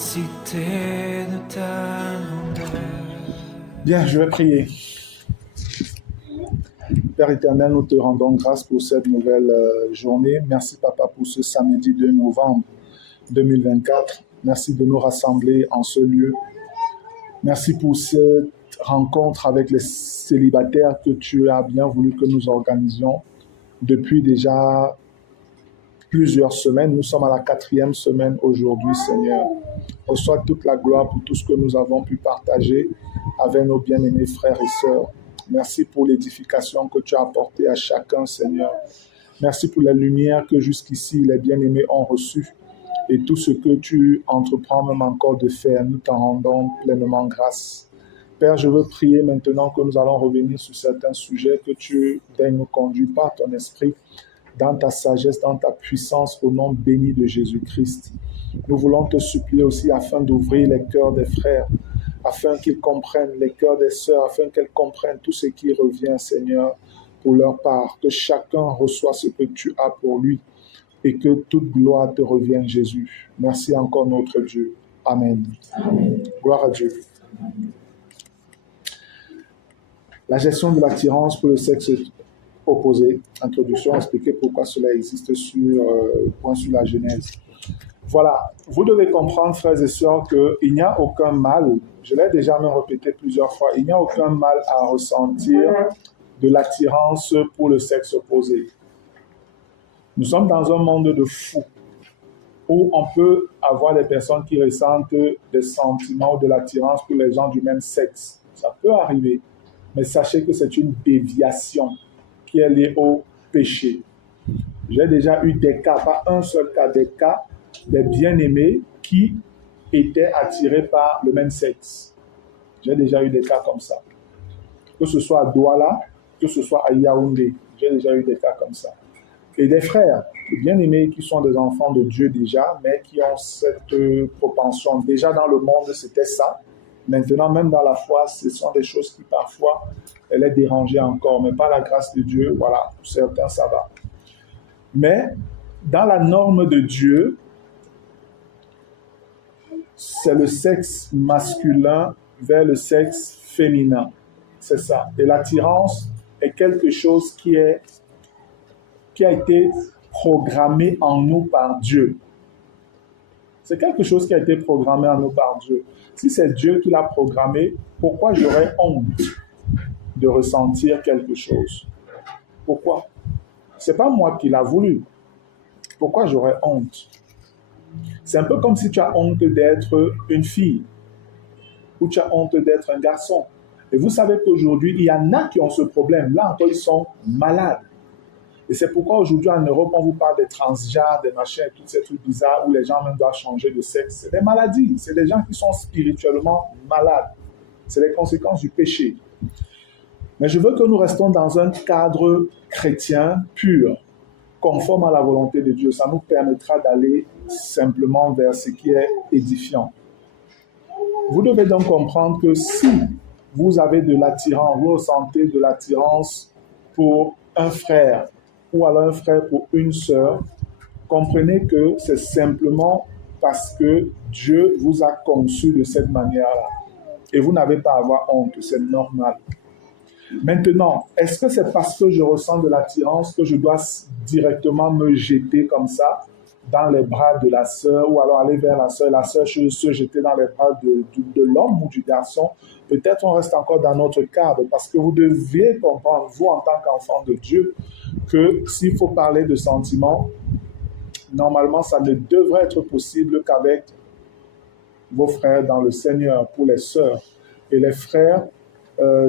l'immensité de ta grandeur. Bien, je vais prier. Père éternel, nous te rendons grâce pour cette nouvelle journée. Merci, Papa, pour ce samedi 2 novembre 2024. Merci de nous rassembler en ce lieu. Merci pour cette rencontre avec les célibataires que tu as bien voulu que nous organisions depuis déjà plusieurs semaines. Nous sommes à la 4e semaine aujourd'hui, Seigneur. Reçois toute la gloire pour tout ce que nous avons pu partager avec nos bien-aimés frères et sœurs. Merci pour l'édification que tu as apportée à chacun, Seigneur. Merci pour la lumière que jusqu'ici les bien-aimés ont reçue et tout ce que tu entreprends même encore de faire. Nous t'en rendons pleinement grâce. Père, je veux prier maintenant que nous allons revenir sur certains sujets, que tu daignes nous conduire par ton esprit dans ta sagesse, dans ta puissance, au nom béni de Jésus-Christ. Nous voulons te supplier aussi afin d'ouvrir les cœurs des frères, afin qu'ils comprennent les cœurs des sœurs, afin qu'elles comprennent tout ce qui revient, Seigneur, pour leur part. Que chacun reçoive ce que tu as pour lui et que toute gloire te revienne, Jésus. Merci encore, notre Dieu. Amen. Amen. Gloire à Dieu. La gestion de l'attirance pour le sexe opposé. Introduction, expliquer pourquoi cela existe sur point sur la Genèse. Voilà, vous devez comprendre, frères et sœurs, qu'il n'y a aucun mal, je l'ai déjà même répété plusieurs fois, il n'y a aucun mal à ressentir de l'attirance pour le sexe opposé. Nous sommes dans un monde de fous où on peut avoir des personnes qui ressentent des sentiments ou de l'attirance pour les gens du même sexe. Ça peut arriver, mais sachez que c'est une déviation qui est liée au péché. J'ai déjà eu des cas, pas un seul cas, des cas des bien-aimés qui étaient attirés par le même sexe. J'ai déjà eu des cas comme ça. Que ce soit à Douala, que ce soit à Yaoundé, j'ai déjà eu des cas comme ça. Et des frères, des bien-aimés qui sont des enfants de Dieu déjà, mais qui ont cette propension. Déjà dans le monde, c'était ça. Maintenant, même dans la foi, ce sont des choses qui parfois les dérangeaient encore, mais par la grâce de Dieu, voilà, pour certains, ça va. Mais dans la norme de Dieu, c'est le sexe masculin vers le sexe féminin. C'est ça. Et l'attirance est quelque chose qui a été programmé en nous par Dieu. C'est quelque chose qui a été programmé en nous par Dieu. Si c'est Dieu qui l'a programmé, pourquoi j'aurais honte de ressentir quelque chose? Pourquoi? Ce n'est pas moi qui l'a voulu. Pourquoi j'aurais honte? C'est un peu comme si tu as honte d'être une fille ou tu as honte d'être un garçon. Et vous savez qu'aujourd'hui, il y en a qui ont ce problème. Là encore, ils sont malades. Et c'est pourquoi aujourd'hui en Europe, on vous parle des transgenres, des machins, tous ces trucs bizarres où les gens même doivent changer de sexe. C'est des maladies. C'est des gens qui sont spirituellement malades. C'est les conséquences du péché. Mais je veux que nous restons dans un cadre chrétien pur, conforme à la volonté de Dieu. Ça nous permettra d'aller simplement vers ce qui est édifiant. Vous devez donc comprendre que si vous avez de l'attirance, vous ressentez de l'attirance pour un frère ou alors un frère pour une sœur, comprenez que c'est simplement parce que Dieu vous a conçu de cette manière-là. Et vous n'avez pas à avoir honte, c'est normal. Maintenant, est-ce que c'est parce que je ressens de l'attirance que je dois directement me jeter comme ça dans les bras de la sœur ou alors aller vers la sœur se jeter dans les bras de l'homme ou du garçon? Peut-être on reste encore dans notre cadre parce que vous deviez comprendre, vous en tant qu'enfant de Dieu, que s'il faut parler de sentiments, normalement ça ne devrait être possible qu'avec vos frères dans le Seigneur, pour les sœurs. Et les frères,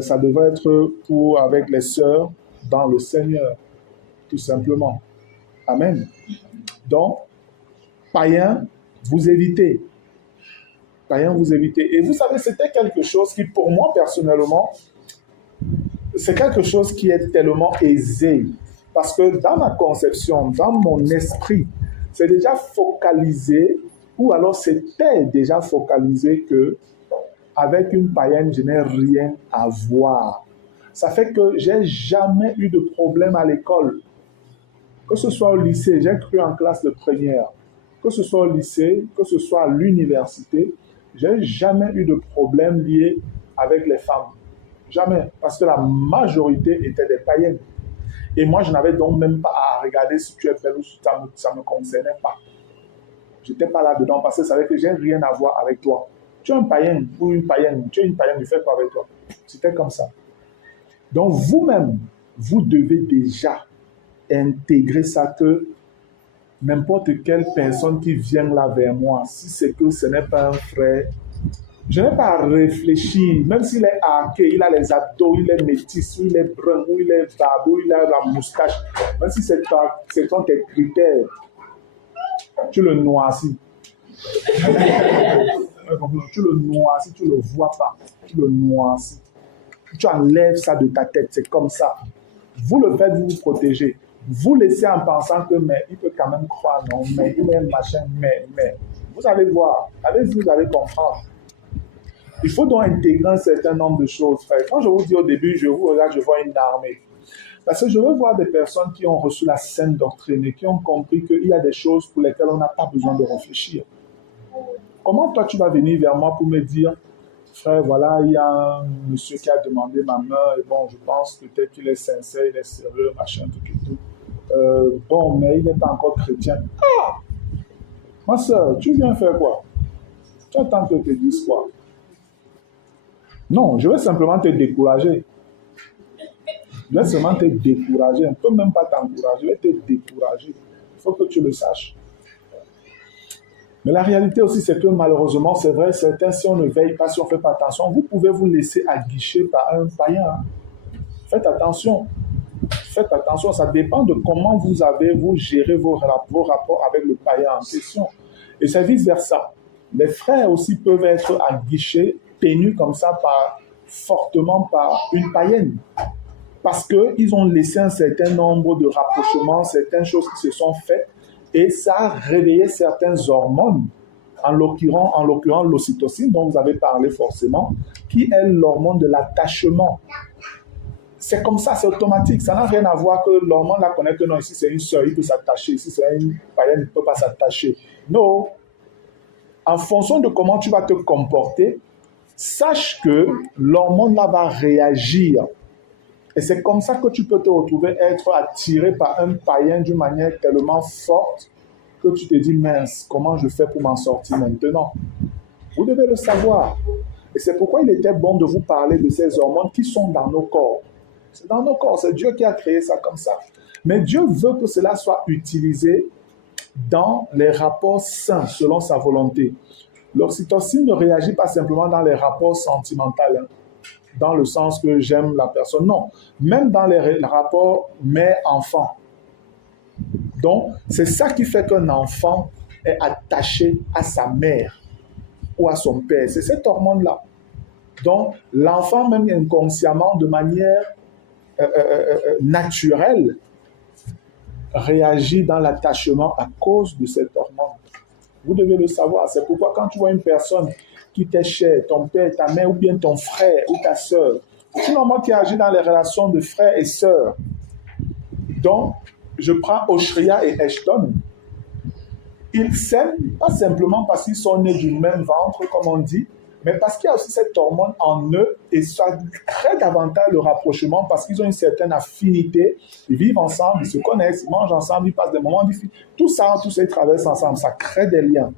ça devrait être avec les sœurs dans le Seigneur, tout simplement. Amen. Donc, païens, vous évitez. Païens, vous évitez. Et vous savez, c'était quelque chose qui, pour moi, personnellement, c'est quelque chose qui est tellement aisé. Parce que dans ma conception, dans mon esprit, c'est déjà focalisé, ou alors c'était déjà focalisé que avec une païenne, je n'ai rien à voir. Ça fait que j'ai jamais eu de problème à l'école. Que ce soit au lycée, j'ai cru en classe de première. que ce soit au lycée, que ce soit à l'université, j'ai jamais eu de problème lié avec les femmes. Jamais. Parce que la majorité étaient des païennes. Et moi, je n'avais donc même pas à regarder si tu es belle ou si ça me concernait pas. Je n'étais pas là-dedans parce que ça savais que j'ai rien à voir avec toi. Tu es un païen ou une païenne. Tu es une païenne, je fais quoi avec toi? C'était comme ça. Donc, vous-même, vous devez déjà intégrer ça que n'importe quelle personne qui vient là vers moi, si c'est que ce n'est pas un frère, je n'ai pas à réfléchir, même s'il est hacké, il a les abdos, il est métis, ou il est brun, ou il est barbou, il a la moustache, même si c'est sont tes critères, tu le noisis. Tu le noisis, tu ne le vois pas, tu le noisis. Tu enlèves ça de ta tête, c'est comme ça. Vous le faites, vous vous protégez. Vous laissez en pensant que, mais il peut quand même croire, non, mais il est machin, mais. Vous allez voir, allez-y, vous allez comprendre. Il faut donc intégrer un certain nombre de choses, frère. Quand je vous dis au début, je vous regarde, je vois une armée. Parce que je veux voir des personnes qui ont reçu la saine doctrine et qui ont compris qu'il y a des choses pour lesquelles on n'a pas besoin de réfléchir. Comment toi, tu vas venir vers moi pour me dire, frère, voilà, il y a un monsieur qui a demandé ma main, et bon, je pense peut-être qu'il est sincère, il est sérieux, machin, tout et tout. Bon, mais il n'est pas encore chrétien. Ah! Ma soeur, tu viens faire quoi? Tu attends que je te dise quoi? Non, je vais simplement te décourager. Je vais seulement te décourager. Je ne peux même pas t'encourager, je vais te décourager. Il faut que tu le saches. Mais la réalité aussi, c'est que malheureusement, c'est vrai, certains, si on ne veille pas, si on ne fait pas attention, vous pouvez vous laisser aguicher par un païen. Hein. Faites attention. Faites attention, ça dépend de comment vous gérez vos rapports avec le païen en question. Et c'est vice-versa. Les frères aussi peuvent être aguichés, tenus comme ça fortement par une païenne. Parce qu'ils ont laissé un certain nombre de rapprochements, certaines choses qui se sont faites, et ça a réveillé certaines hormones, en l'occurrence l'ocytocine, dont vous avez parlé forcément, qui est l'hormone de l'attachement. C'est comme ça, c'est automatique. Ça n'a rien à voir que l'hormone la connaît que non, ici c'est une sœur, il peut s'attacher. Ici c'est une païenne, il ne peut pas s'attacher. Non. En fonction de comment tu vas te comporter, sache que l'hormone là va réagir. Et c'est comme ça que tu peux te retrouver être attiré par un païen d'une manière tellement forte que tu te dis, mince, comment je fais pour m'en sortir maintenant? Vous devez le savoir. Et c'est pourquoi il était bon de vous parler de ces hormones qui sont dans nos corps. C'est dans nos corps, c'est Dieu qui a créé ça comme ça. Mais Dieu veut que cela soit utilisé dans les rapports sains, selon sa volonté. L'ocytocine ne réagit pas simplement dans les rapports sentimentaux, hein, dans le sens que j'aime la personne. Non, même dans les rapports mère-enfant. Donc, c'est ça qui fait qu'un enfant est attaché à sa mère ou à son père. C'est cette hormone-là. Donc, l'enfant, même inconsciemment, de manière naturelle, réagit dans l'attachement à cause de cette hormone. Vous devez le savoir. C'est pourquoi quand tu vois une personne qui t'est chère, ton père, ta mère, ou bien ton frère ou ta sœur, c'est normal qui agit dans les relations de frères et sœurs. Donc, je prends Oshria et Eshton. Ils s'aiment pas simplement parce qu'ils sont nés du même ventre, comme on dit, mais parce qu'il y a aussi cette hormone en eux et ça crée davantage le rapprochement parce qu'ils ont une certaine affinité. Ils vivent ensemble, ils se connaissent, ils mangent ensemble, ils passent des moments difficiles. Tout ça, ils traversent ensemble, ça crée des liens.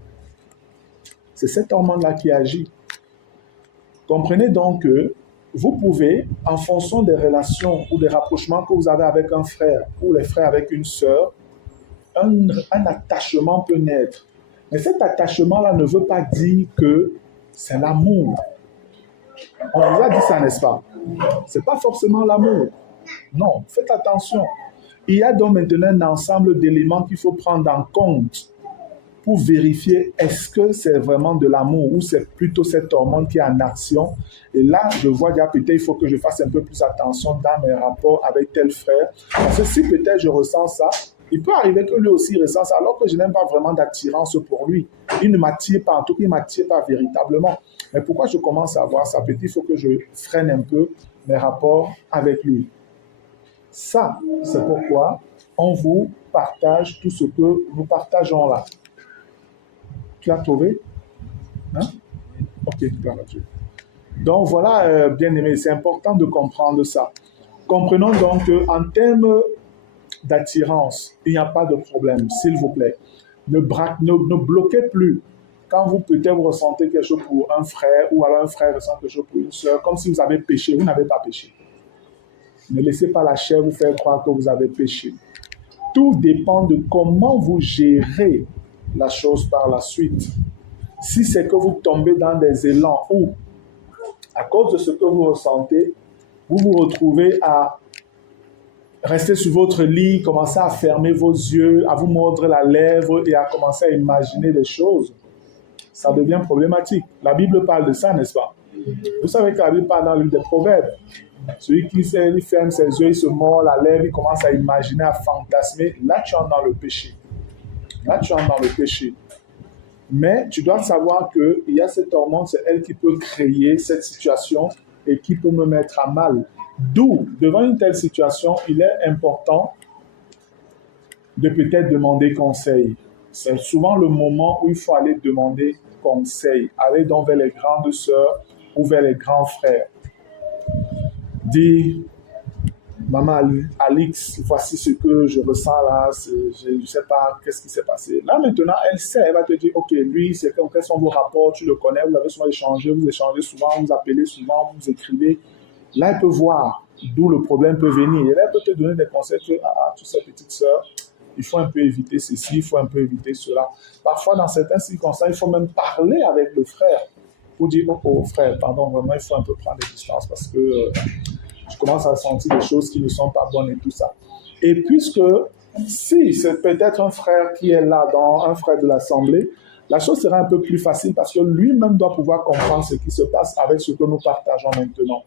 C'est cette hormone-là qui agit. Comprenez donc que vous pouvez, en fonction des relations ou des rapprochements que vous avez avec un frère ou les frères avec une sœur, un attachement peut naître. Mais cet attachement-là ne veut pas dire que c'est l'amour. On vous a dit ça, n'est-ce pas? Ce n'est pas forcément l'amour. Non, faites attention. Il y a donc maintenant un ensemble d'éléments qu'il faut prendre en compte pour vérifier est-ce que c'est vraiment de l'amour ou c'est plutôt cette hormone qui est en action. Et là, je vois déjà peut-être il faut que je fasse un peu plus attention dans mes rapports avec tel frère. Parce que si peut-être je ressens ça, il peut arriver que lui aussi ressent ça, alors que je n'aime pas vraiment d'attirance pour lui. Il ne m'attire pas, en tout cas, il ne m'attire pas véritablement. Mais pourquoi je commence à voir ça? Peut-être il faut que je freine un peu mes rapports avec lui. Ça, c'est pourquoi on vous partage tout ce que nous partageons là. Tu as trouvé? Hein? Ok, gloire à Dieu. Donc voilà, bien-aimés, c'est important de comprendre ça. Comprenons donc qu'en termes d'attirance, il n'y a pas de problème, s'il vous plaît. Ne bloquez plus. Quand vous peut-être vous ressentez quelque chose pour un frère, ou alors un frère ressent quelque chose pour une soeur, comme si vous avez péché, vous n'avez pas péché. Ne laissez pas la chair vous faire croire que vous avez péché. Tout dépend de comment vous gérez la chose par la suite. Si c'est que vous tombez dans des élans où, à cause de ce que vous ressentez, vous vous retrouvez à rester sur votre lit, commencer à fermer vos yeux, à vous mordre la lèvre et à commencer à imaginer des choses, ça devient problématique. La Bible parle de ça, n'est-ce pas? Vous savez que la Bible parle dans l'une des Proverbes. Celui qui ferme ses yeux, il se mord la lèvre, il commence à imaginer, à fantasmer. Là, tu entres dans le péché. Là, tu entres dans le péché. Mais tu dois savoir qu'il y a cette hormone, c'est elle qui peut créer cette situation et qui peut me mettre à mal. D'où, devant une telle situation, il est important de peut-être demander conseil. C'est souvent le moment où il faut aller demander conseil. Aller donc vers les grandes sœurs ou vers les grands frères. Dis, maman Alix, voici ce que je ressens là, je ne sais pas qu'est-ce qui s'est passé. Là maintenant, elle sait, elle va te dire, ok, lui, quels sont vos rapports, tu le connais, vous avez souvent échangé, vous échangez souvent, vous appelez souvent, vous écrivez. Là, elle peut voir d'où le problème peut venir. Et là, elle peut te donner des conseils que, tu sais, petite sœur, il faut un peu éviter ceci, il faut un peu éviter cela. Parfois, dans certaines circonstances, il faut même parler avec le frère pour dire, oh frère, pardon, vraiment, il faut un peu prendre des distances parce que je commence à sentir des choses qui ne sont pas bonnes et tout ça. Et puisque, si c'est peut-être un frère qui est là, un frère de l'Assemblée, la chose sera un peu plus facile parce que lui-même doit pouvoir comprendre ce qui se passe avec ce que nous partageons maintenant.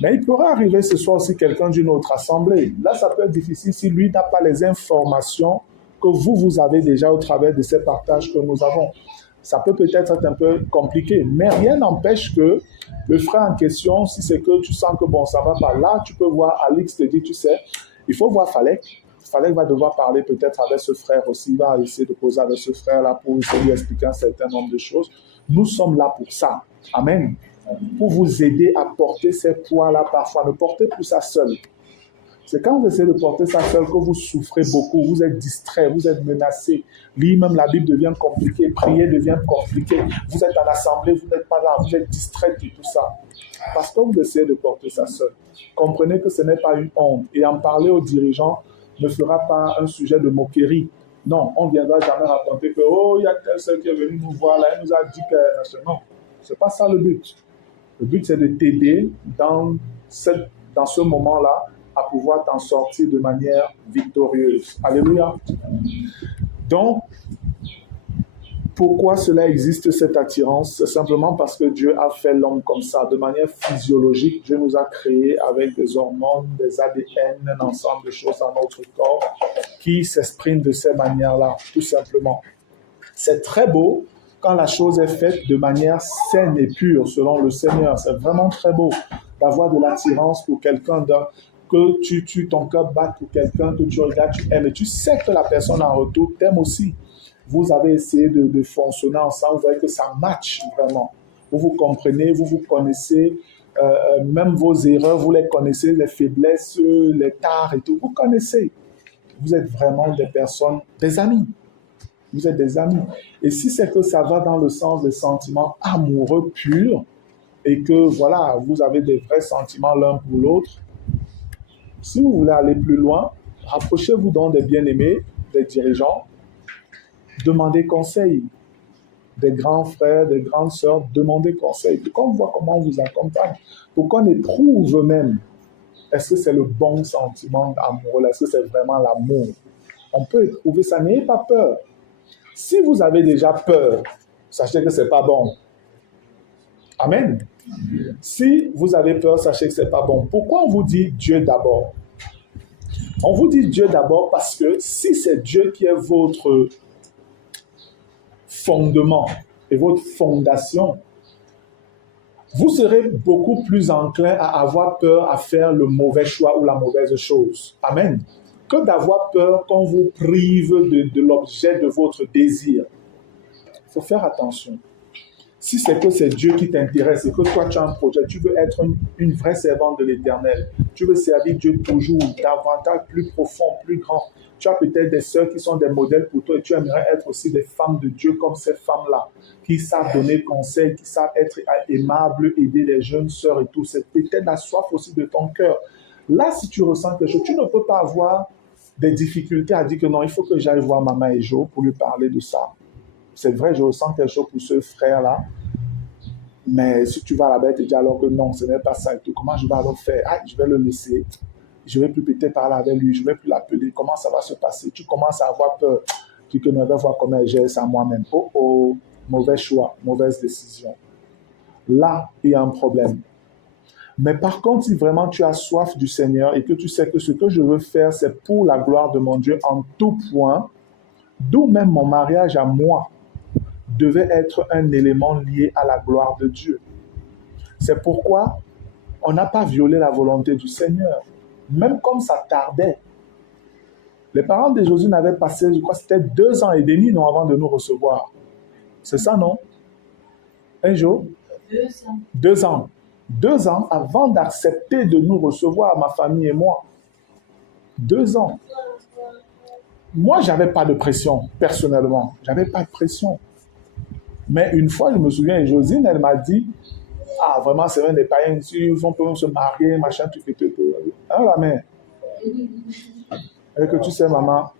Mais il pourrait arriver ce soir aussi quelqu'un d'une autre assemblée. Là, ça peut être difficile si lui n'a pas les informations que vous avez déjà au travers de ces partages que nous avons. Ça peut peut-être être un peu compliqué, mais rien n'empêche que le frère en question, si c'est que tu sens que bon, ça va pas là, tu peux voir Alix te dit, tu sais, il faut voir Falek. Falek va devoir parler peut-être avec ce frère aussi, il va essayer de poser avec ce frère-là pour essayer de lui expliquer un certain nombre de choses. Nous sommes là pour ça. Amen. Pour vous aider à porter ces poids-là parfois. Ne portez plus ça seul. C'est quand vous essayez de porter ça seul que vous souffrez beaucoup, vous êtes distrait, vous êtes menacé. Lui-même, la Bible devient compliquée, prier devient compliqué. Vous êtes en assemblée, vous n'êtes pas là, vous êtes distrait et tout ça. Parce que vous essayez de porter ça seul. Comprenez que ce n'est pas une honte. Et en parler aux dirigeants ne sera pas un sujet de moquerie. Non, on ne viendra jamais raconter que, oh, il y a quelqu'un qui est venu nous voir là, il nous a dit que... Non, ce n'est pas ça le but. Le but, c'est de t'aider dans ce moment-là à pouvoir t'en sortir de manière victorieuse. Alléluia. Donc, pourquoi cela existe, cette attirance? C'est simplement parce que Dieu a fait l'homme comme ça, de manière physiologique. Dieu nous a créés avec des hormones, des ADN, un ensemble de choses dans notre corps qui s'expriment de ces manières-là, tout simplement. C'est très beau quand la chose est faite de manière saine et pure, selon le Seigneur. C'est vraiment très beau d'avoir de l'attirance pour quelqu'un, que ton cœur batte pour quelqu'un, que tu regardes, tu aimes. Et tu sais que la personne en retour t'aime aussi. Vous avez essayé de fonctionner ensemble, vous voyez que ça match vraiment. Vous vous comprenez, vous vous connaissez, même vos erreurs, vous les connaissez, les faiblesses, les tares et tout. Vous connaissez. Vous êtes vraiment des personnes, des amis. Vous êtes des amis. Et si c'est que ça va dans le sens des sentiments amoureux purs et que, voilà, vous avez des vrais sentiments l'un pour l'autre, si vous voulez aller plus loin, rapprochez-vous donc des bien-aimés, des dirigeants, demandez conseil. Des grands frères, des grandes sœurs, demandez conseil. Pour qu'on voit comment on vous accompagne. Pour qu'on éprouve même, est-ce que c'est le bon sentiment amoureux, est-ce que c'est vraiment l'amour? On peut éprouver ça, n'ayez pas peur. Si vous avez déjà peur, sachez que ce n'est pas bon. Amen. Si vous avez peur, sachez que ce n'est pas bon. Pourquoi on vous dit Dieu d'abord? On vous dit Dieu d'abord parce que si c'est Dieu qui est votre fondement et votre fondation, vous serez beaucoup plus enclin à avoir peur à faire le mauvais choix ou la mauvaise chose. Amen. Que d'avoir peur qu'on vous prive de l'objet de votre désir. faut faire attention. Si c'est que c'est Dieu qui t'intéresse et que toi tu as un projet, tu veux être une vraie servante de l'Éternel, tu veux servir Dieu toujours, davantage, plus profond, plus grand. Tu as peut-être des sœurs qui sont des modèles pour toi et tu aimerais être aussi des femmes de Dieu comme ces femmes-là, qui savent donner conseil, qui savent être aimables, aider les jeunes sœurs et tout. C'est peut-être la soif aussi de ton cœur. Là, si tu ressens quelque chose, tu ne peux pas avoir des difficultés à dire que non, il faut que j'aille voir Maman Ejo pour lui parler de ça. C'est vrai, je ressens quelque chose pour ce frère-là. Mais si tu vas là-bas et te dis alors que non, ce n'est pas ça et tout, comment je vais alors faire? Ah, je vais le laisser. Je ne vais plus peut-être parler avec lui, je ne vais plus l'appeler. Comment ça va se passer? Tu commences à avoir peur. Tu que je vais voir comment elle gère ça moi-même. Oh oh, mauvais choix, mauvaise décision. Là, il y a un problème. Mais par contre, si vraiment tu as soif du Seigneur et que tu sais que ce que je veux faire, c'est pour la gloire de mon Dieu en tout point, d'où même mon mariage à moi devait être un élément lié à la gloire de Dieu. C'est pourquoi on n'a pas violé la volonté du Seigneur, même comme ça tardait. Les parents de Josué n'avaient passé, je crois, c'était 2 ans et demi non, avant de nous recevoir. C'est ça, non? Un jour? 2 ans. 2 ans. 2 ans avant d'accepter de nous recevoir, ma famille et moi. 2 ans. Moi, je n'avais pas de pression, personnellement. Je n'avais pas de pression. Mais une fois, je me souviens, et Josine, elle m'a dit, ah, vraiment, c'est un des païens, ils vont peut se marier, machin, tu fais tout. Ah, la mère. Et que tu sais, maman,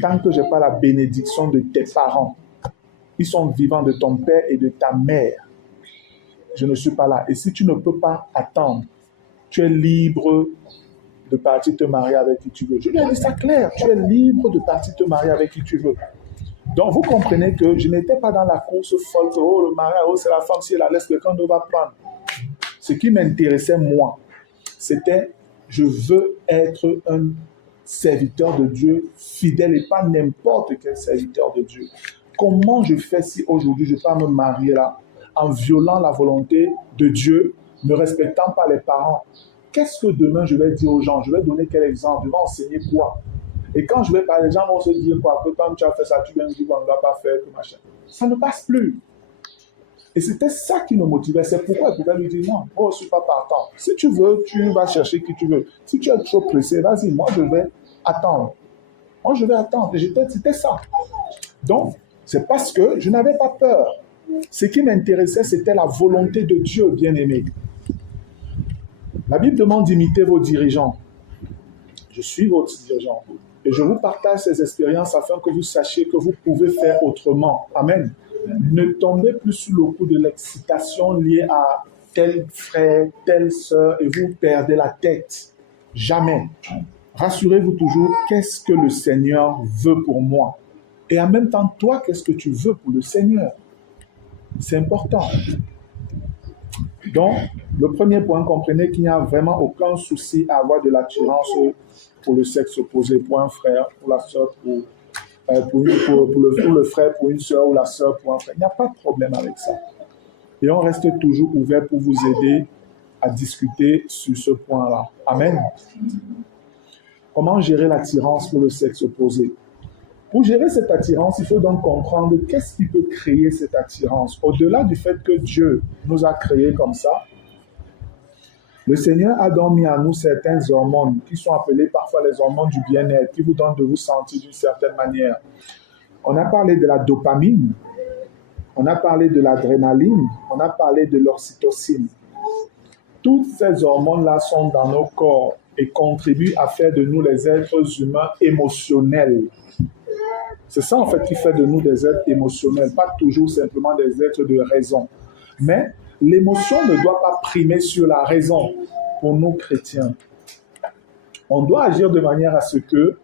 tant que je n'ai pas la bénédiction de tes parents, ils sont vivants de ton père et de ta mère, je ne suis pas là. Et si tu ne peux pas attendre, tu es libre de partir te marier avec qui tu veux. Je lui ai dit ça clair, tu es libre de partir te marier avec qui tu veux. Donc, vous comprenez que je n'étais pas dans la course folle, que oh, le mariage, oh, c'est la femme, si elle la laisse, quelqu'un d'autre va prendre. Ce qui m'intéressait, moi, c'était, je veux être un serviteur de Dieu fidèle et pas n'importe quel serviteur de Dieu. Comment je fais si aujourd'hui je ne peux pas me marier là, en violant la volonté de Dieu, ne respectant pas les parents? Qu'est-ce que demain je vais dire aux gens? Je vais donner quel exemple? Je vais enseigner quoi? Et quand je vais parler, les gens vont se dire quoi? Que quand tu as fait ça, tu viens me dire qu'on ne doit pas faire, que machin. Ça ne passe plus. Et c'était ça qui me motivait. C'est pourquoi je pouvais lui dire non, moi je ne suis pas partant. Si tu veux, tu vas chercher qui tu veux. Si tu es trop pressé, vas-y, moi je vais attendre. Moi je vais attendre. Et c'était ça. Donc, c'est parce que je n'avais pas peur. Ce qui m'intéressait, c'était la volonté de Dieu, bien-aimé. La Bible demande d'imiter vos dirigeants. Je suis votre dirigeant. Et je vous partage ces expériences afin que vous sachiez que vous pouvez faire autrement. Amen. Ne tombez plus sous le coup de l'excitation liée à tel frère, telle sœur, et vous perdez la tête. Jamais. Rassurez-vous toujours, qu'est-ce que le Seigneur veut pour moi? Et en même temps, toi, qu'est-ce que tu veux pour le Seigneur? C'est important. Donc, le premier point, comprenez qu'il n'y a vraiment aucun souci à avoir de l'attirance pour le sexe opposé, pour un frère, pour la sœur, pour le frère, pour une sœur, ou la sœur, pour un frère. Il n'y a pas de problème avec ça. Et on reste toujours ouvert pour vous aider à discuter sur ce point-là. Amen. Comment gérer l'attirance pour le sexe opposé? Pour gérer cette attirance, il faut donc comprendre qu'est-ce qui peut créer cette attirance. Au-delà du fait que Dieu nous a créés comme ça, le Seigneur a donc mis en nous certaines hormones qui sont appelées parfois les hormones du bien-être, qui vous donnent de vous sentir d'une certaine manière. On a parlé de la dopamine, on a parlé de l'adrénaline, on a parlé de l'oxytocine. Toutes ces hormones-là sont dans nos corps et contribuent à faire de nous les êtres humains émotionnels. C'est ça, en fait, qui fait de nous des êtres émotionnels, pas toujours simplement des êtres de raison. Mais l'émotion ne doit pas primer sur la raison pour nous chrétiens. On doit agir de manière à ce que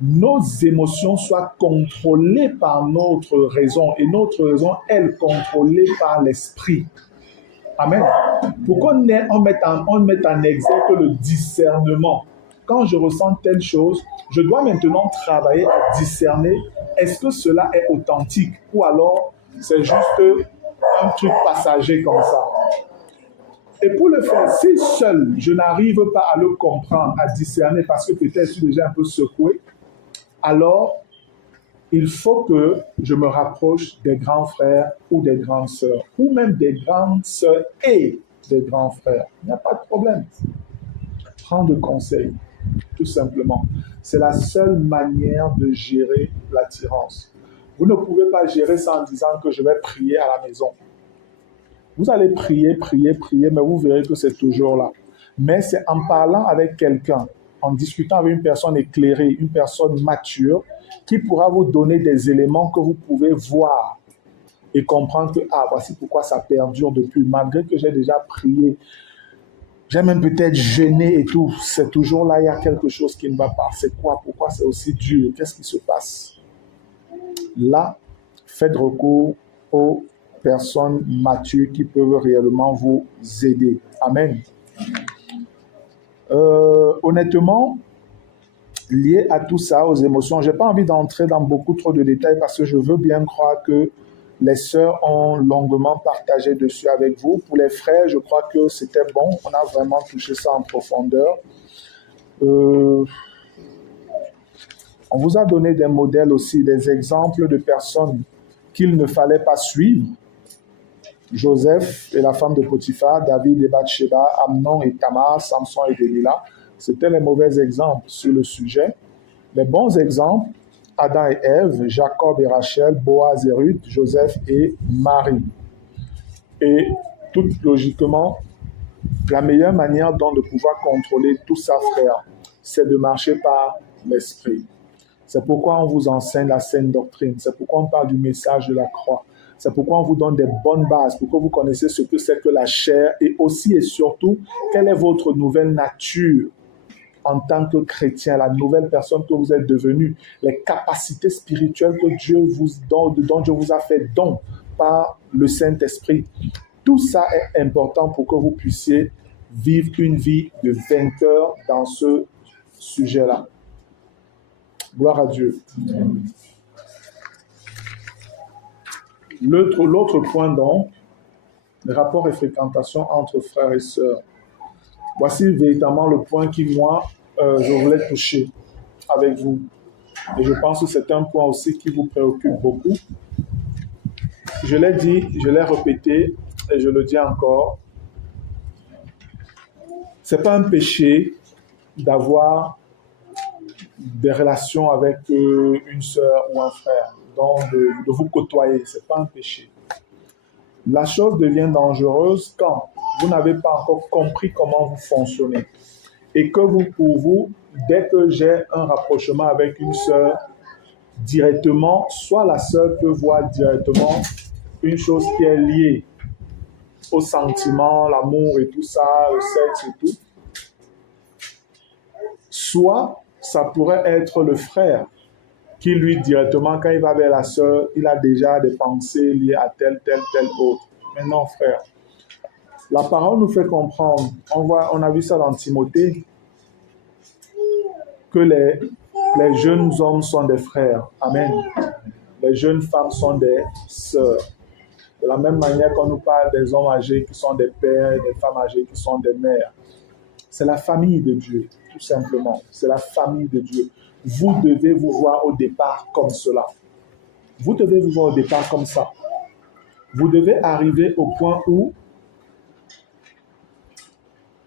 nos émotions soient contrôlées par notre raison et notre raison, elle, contrôlée par l'esprit. Amen. Pourquoi on met en exergue le discernement? Quand je ressens telle chose, je dois maintenant travailler à discerner, est-ce que cela est authentique ou alors c'est juste un truc passager comme ça. Et pour le faire, si seul je n'arrive pas à le comprendre, à discerner, parce que peut-être je suis déjà un peu secoué, alors il faut que je me rapproche des grands frères ou des grandes sœurs, ou même des grandes sœurs et des grands frères. Il n'y a pas de problème. Prendre conseil, tout simplement. C'est la seule manière de gérer l'attirance. Vous ne pouvez pas gérer ça en disant que je vais prier à la maison. Vous allez prier, prier, prier, mais vous verrez que c'est toujours là. Mais c'est en parlant avec quelqu'un, en discutant avec une personne éclairée, une personne mature, qui pourra vous donner des éléments que vous pouvez voir et comprendre que, ah, voici pourquoi ça perdure depuis, malgré que j'ai déjà prié, j'ai même peut-être jeûné et tout, c'est toujours là, il y a quelque chose qui ne va pas. C'est quoi? Pourquoi c'est aussi dur? Qu'est-ce qui se passe? Là, faites recours aux personnes matures qui peuvent réellement vous aider. Amen. Honnêtement, lié à tout ça, aux émotions, je n'ai pas envie d'entrer dans beaucoup trop de détails parce que je veux bien croire que les sœurs ont longuement partagé dessus avec vous. Pour les frères, je crois que c'était bon. On a vraiment touché ça en profondeur. On vous a donné des modèles aussi, des exemples de personnes qu'il ne fallait pas suivre. Joseph et la femme de Potiphar, David et Bathsheba, Amnon et Tamar, Samson et Delilah. C'était les mauvais exemples sur le sujet. Les bons exemples, Adam et Ève, Jacob et Rachel, Boaz et Ruth, Joseph et Marie. Et tout logiquement, la meilleure manière donc de pouvoir contrôler tout ça, frère, c'est de marcher par l'esprit. C'est pourquoi on vous enseigne la saine doctrine. C'est pourquoi on parle du message de la croix. C'est pourquoi on vous donne des bonnes bases, pour que vous connaissiez ce que c'est que la chair et aussi et surtout, quelle est votre nouvelle nature en tant que chrétien, la nouvelle personne que vous êtes devenu, les capacités spirituelles que Dieu vous donne, dont Dieu vous a fait don par le Saint-Esprit. Tout ça est important pour que vous puissiez vivre une vie de vainqueur dans ce sujet-là. Gloire à Dieu. L'autre point donc, le rapport et fréquentation entre frères et sœurs. Voici véritablement le point qui, moi, je voulais toucher avec vous. Et je pense que c'est un point aussi qui vous préoccupe beaucoup. Je l'ai dit, je l'ai répété et je le dis encore. Ce n'est pas un péché d'avoir des relations avec une sœur ou un frère, donc de vous côtoyer. Ce n'est pas un péché. La chose devient dangereuse quand vous n'avez pas encore compris comment vous fonctionnez. Et que vous, pour vous, dès que j'ai un rapprochement avec une sœur, directement, soit la sœur peut voir directement une chose qui est liée au sentiment, l'amour et tout ça, le sexe et tout. Soit ça pourrait être le frère qui, lui, directement, quand il va vers la sœur, il a déjà des pensées liées à tel autre. Mais non, frère. La parole nous fait comprendre, on a vu ça dans Timothée, que les jeunes hommes sont des frères. Amen. Les jeunes femmes sont des sœurs. De la même manière qu'on nous parle des hommes âgés qui sont des pères et des femmes âgées qui sont des mères. C'est la famille de Dieu, tout simplement. C'est la famille de Dieu. Vous devez vous voir au départ comme cela. Vous devez vous voir au départ comme ça. Vous devez arriver au point où,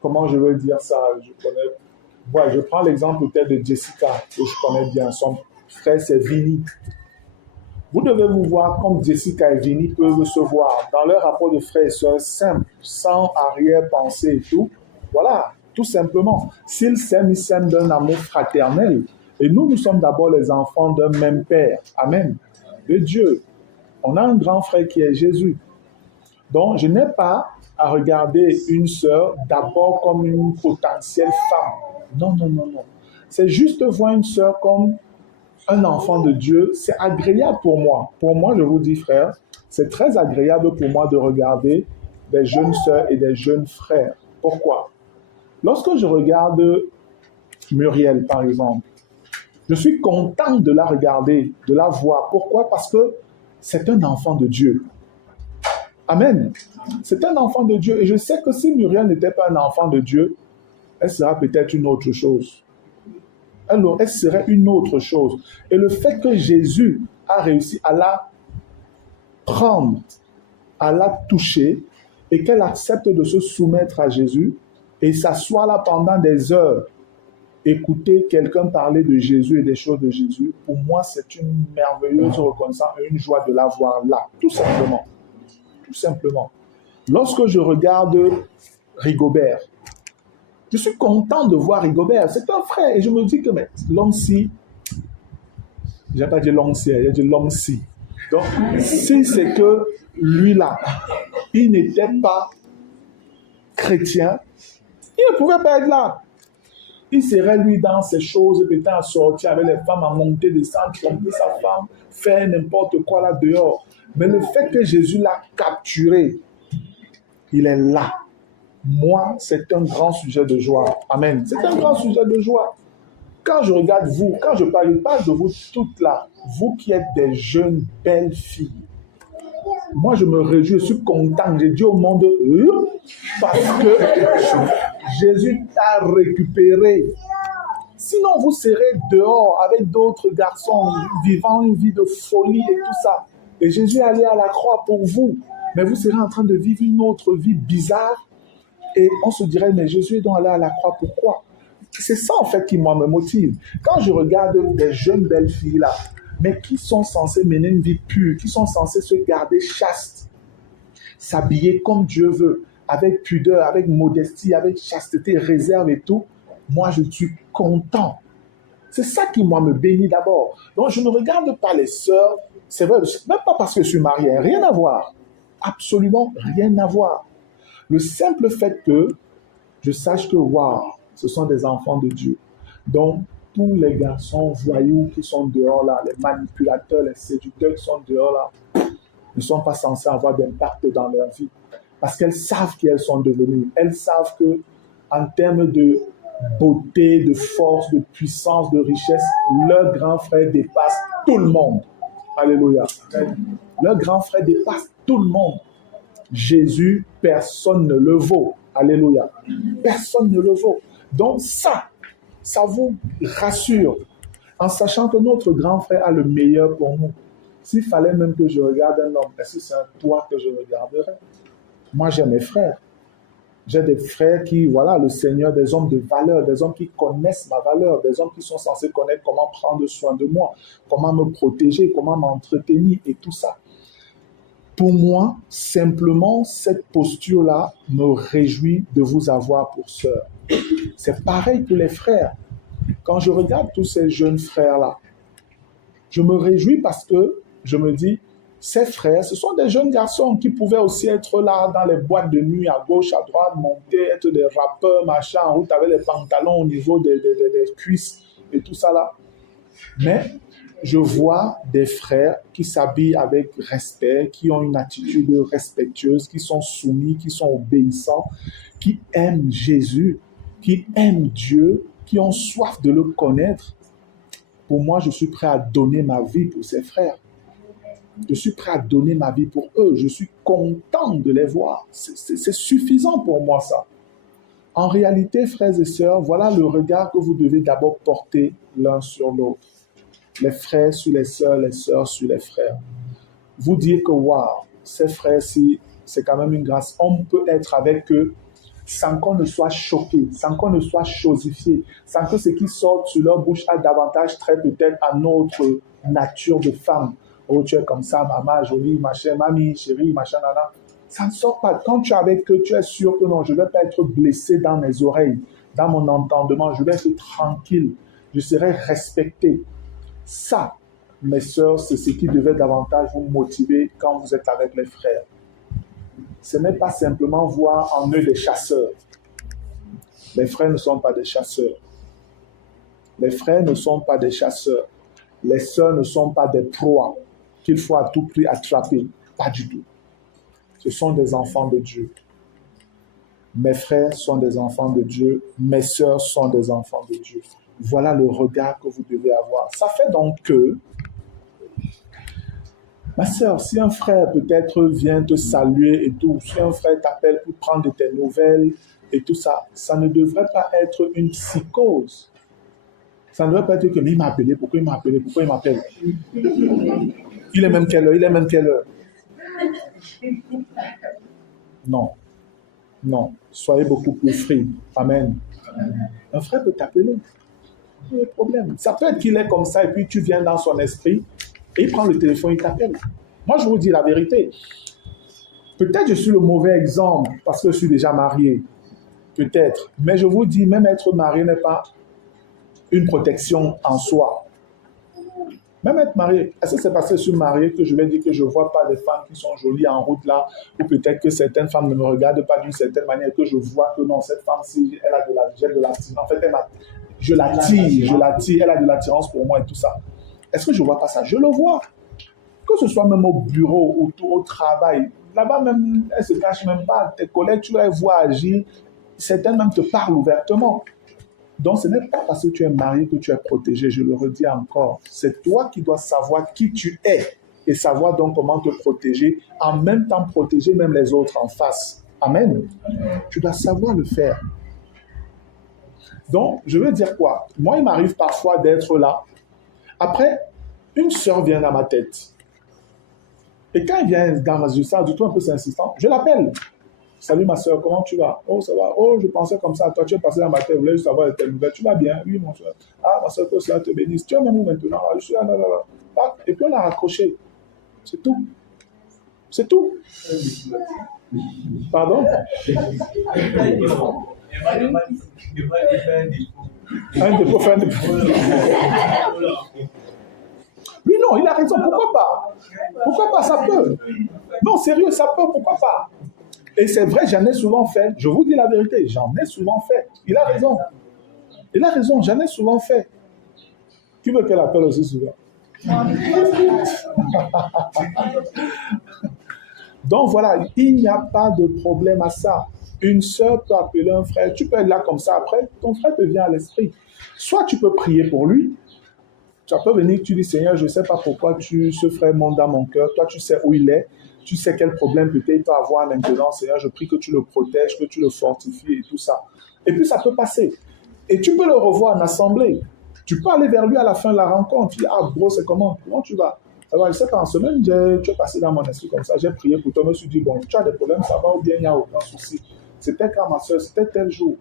comment je veux dire ça, je prends l'exemple peut-être de Jessica, que je connais bien. Son frère, c'est Vinny. Vous devez vous voir comme Jessica et Vinny peuvent se voir dans leur rapport de frère et sœur simple, sans arrière-pensée et tout. Voilà, tout simplement. S'ils s'aiment, ils s'aiment d'un amour fraternel. Et nous sommes d'abord les enfants d'un même Père. Amen. De Dieu. On a un grand frère qui est Jésus. Donc, je n'ai pas à regarder une sœur d'abord comme une potentielle femme. Non. C'est juste voir une sœur comme un enfant de Dieu. C'est agréable pour moi. Pour moi, je vous dis, frère, c'est très agréable pour moi de regarder des jeunes sœurs et des jeunes frères. Pourquoi? Lorsque je regarde Muriel, par exemple, je suis content de la regarder, de la voir. Pourquoi? Parce que c'est un enfant de Dieu. Amen. C'est un enfant de Dieu. Et je sais que si Muriel n'était pas un enfant de Dieu, elle sera peut-être une autre chose. elle serait une autre chose. Et le fait que Jésus a réussi à la prendre, à la toucher, et qu'elle accepte de se soumettre à Jésus, et s'asseoir là pendant des heures, écouter quelqu'un parler de Jésus et des choses de Jésus, pour moi, c'est une merveilleuse reconnaissance et une joie de la voir là, tout simplement. Tout simplement. Lorsque je regarde Rigobert, je suis content de voir Rigobert. C'est un frère. Et je me dis que l'homme-ci, je n'ai pas dit l'homme-ci, j'ai dit l'homme-ci. Donc, si c'est que lui-là, il n'était pas chrétien, il ne pouvait pas être là. Il serait, lui, dans ces choses, peut-être à sortir avec les femmes, à monter, descendre, tromper sa femme, faire n'importe quoi là dehors. Mais le fait que Jésus l'a capturé, il est là. Moi, c'est un grand sujet de joie. Amen. C'est un grand sujet de joie. Quand je regarde vous, quand je parle de vous toutes là, vous qui êtes des jeunes, belles filles, moi, je me réjouis, je suis content. J'ai dit au monde, parce que Jésus t'a récupéré. Sinon, vous serez dehors avec d'autres garçons vivant une vie de folie et tout ça. Et Jésus est allé à la croix pour vous. Mais vous serez en train de vivre une autre vie bizarre. Et on se dirait, mais Jésus est donc allé à la croix, pourquoi? C'est ça, en fait, qui, moi, me motive. Quand je regarde des jeunes belles filles là, mais qui sont censées mener une vie pure, qui sont censées se garder chastes, s'habiller comme Dieu veut, avec pudeur, avec modestie, avec chasteté, réserve et tout, moi, je suis content. C'est ça qui, moi, me bénit d'abord. Donc, je ne regarde pas les sœurs, c'est vrai, même pas parce que je suis marié, rien à voir. Absolument rien à voir. Le simple fait que je sache que, waouh, ce sont des enfants de Dieu. Donc, tous les garçons voyous qui sont dehors là, les manipulateurs, les séducteurs qui sont dehors là, ne sont pas censés avoir d'impact dans leur vie. Parce qu'elles savent qui elles sont devenues. Elles savent que, en termes de beauté, de force, de puissance, de richesse, leur grand frère dépasse tout le monde. Alléluia. Leur grand frère dépasse tout le monde. Jésus, personne ne le vaut. Alléluia. Personne ne le vaut. Donc ça vous rassure, en sachant que notre grand frère a le meilleur pour nous. S'il fallait même que je regarde un homme, est-ce que c'est un toi que je regarderais? Moi, j'ai mes frères. J'ai des frères qui, voilà, le Seigneur, des hommes de valeur, des hommes qui connaissent ma valeur, des hommes qui sont censés connaître comment prendre soin de moi, comment me protéger, comment m'entretenir et tout ça. Pour moi, simplement, cette posture-là me réjouit de vous avoir pour sœur. C'est pareil pour les frères. Quand je regarde tous ces jeunes frères-là, je me réjouis parce que je me dis, ces frères, ce sont des jeunes garçons qui pouvaient aussi être là dans les boîtes de nuit, à gauche, à droite, monter, être des rappeurs, machin, en route avec les pantalons au niveau des cuisses et tout ça là. Mais je vois des frères qui s'habillent avec respect, qui ont une attitude respectueuse, qui sont soumis, qui sont obéissants, qui aiment Jésus, qui aiment Dieu, qui ont soif de le connaître. Pour moi, je suis prêt à donner ma vie pour ces frères. Je suis prêt à donner ma vie pour eux. Je suis content de les voir. C'est suffisant pour moi, ça. En réalité, frères et sœurs, voilà le regard que vous devez d'abord porter l'un sur l'autre. Les frères sur les sœurs sur les frères. Vous dire que, waouh, ces frères-ci, c'est quand même une grâce. On peut être avec eux sans qu'on ne soit choqué, sans qu'on ne soit chosifié, sans que ce qui sort sur leur bouche a davantage trait peut-être à notre nature de femme. Oh, tu es comme ça, maman, jolie, machin, mamie, chérie, machin, nana. Ça ne sort pas. Quand tu es avec eux, tu es sûr que non, je ne vais pas être blessé dans mes oreilles, dans mon entendement. Je vais être tranquille. Je serai respecté. Ça, mes sœurs, c'est ce qui devait davantage vous motiver quand vous êtes avec les frères. Ce n'est pas simplement voir en eux des chasseurs. Les frères ne sont pas des chasseurs. Les frères ne sont pas des chasseurs. Les sœurs ne sont pas des proies qu'il faut à tout prix attraper. Pas du tout. Ce sont des enfants de Dieu. Mes frères sont des enfants de Dieu. Mes sœurs sont des enfants de Dieu. Voilà le regard que vous devez avoir. Ça fait donc que, ma sœur, si un frère peut-être vient te saluer et tout, si un frère t'appelle pour prendre de tes nouvelles et tout ça, ça ne devrait pas être une psychose. Ça ne doit pas être que, mais il m'a appelé, pourquoi il m'a appelé, pourquoi il m'appelle? Il est même quelle heure, il est même quelle heure? Non, non. Soyez beaucoup plus free. Amen. Un frère peut t'appeler. Il y a un problème. Ça peut être qu'il est comme ça et puis tu viens dans son esprit et il prend le téléphone, il t'appelle. Moi, je vous dis la vérité. Peut-être je suis le mauvais exemple parce que je suis déjà marié. Peut-être. Mais je vous dis, même être marié n'est pas une protection en soi. Même être marié. Est-ce que c'est parce que je suis marié que je vais dire que je ne vois pas des femmes qui sont jolies en route là, ou peut-être que certaines femmes ne me regardent pas d'une certaine manière, que je vois que non, cette femme-ci, elle a de l'attirance. En fait, je l'attire, elle a de l'attirance pour moi et tout ça. Est-ce que je ne vois pas ça? Je le vois. Que ce soit même au bureau ou au travail, là-bas même, elle ne se cache même pas. Tes collègues, tu vas les voir agir. Certaines même te parlent ouvertement. Donc, ce n'est pas parce que tu es marié que tu es protégé, je le redis encore. C'est toi qui dois savoir qui tu es et savoir donc comment te protéger, en même temps protéger même les autres en face. Amen. Tu dois savoir le faire. Donc, je veux dire quoi? Moi, il m'arrive parfois d'être là. Après, une sœur vient dans ma tête. Et quand elle vient dans ma tête, ça, du tout un peu c'est insistant, je l'appelle. Salut ma soeur, comment tu vas? Oh, ça va. Oh, je pensais comme ça. Toi, tu es passé dans ma tête. Je voulais juste savoir tes nouvelles. Tu vas bien? Oui, mon soeur. Ah, ma soeur, que cela te bénisse. Tu es même où maintenant? Ah, je suis là, là, là, là. Et puis on a raccroché. C'est tout. C'est tout. Pardon? Un dépôt, faire un dépôt. Oui, non, il a raison. Pourquoi pas? Pourquoi pas? Ça peut. Non, sérieux, ça peut. Pourquoi pas? Et c'est vrai, j'en ai souvent fait. Je vous dis la vérité, j'en ai souvent fait. Il a raison. Il a raison, j'en ai souvent fait. Qui veut qu'elle appelle aussi souvent? Donc voilà, il n'y a pas de problème à ça. Une sœur peut appeler un frère. Tu peux être là comme ça. Après, ton frère te vient à l'esprit. Soit tu peux prier pour lui. Tu peux venir, tu dis, Seigneur, je ne sais pas pourquoi ce frère monte dans mon cœur. Toi, tu sais où il est. Tu sais quel problème peut-être il peut avoir maintenant, Seigneur, je prie que tu le protèges, que tu le fortifies et tout ça. Et puis ça peut passer. Et tu peux le revoir en assemblée. Tu peux aller vers lui à la fin de la rencontre. Tu dis, ah bro, c'est comment? Comment tu vas? Ça va, je sais pas, en semaine, tu es passé dans mon esprit comme ça, j'ai prié pour toi, je me suis dit, bon, tu as des problèmes, ça va ou bien il n'y a aucun souci. C'était quand ma soeur, c'était tel jour.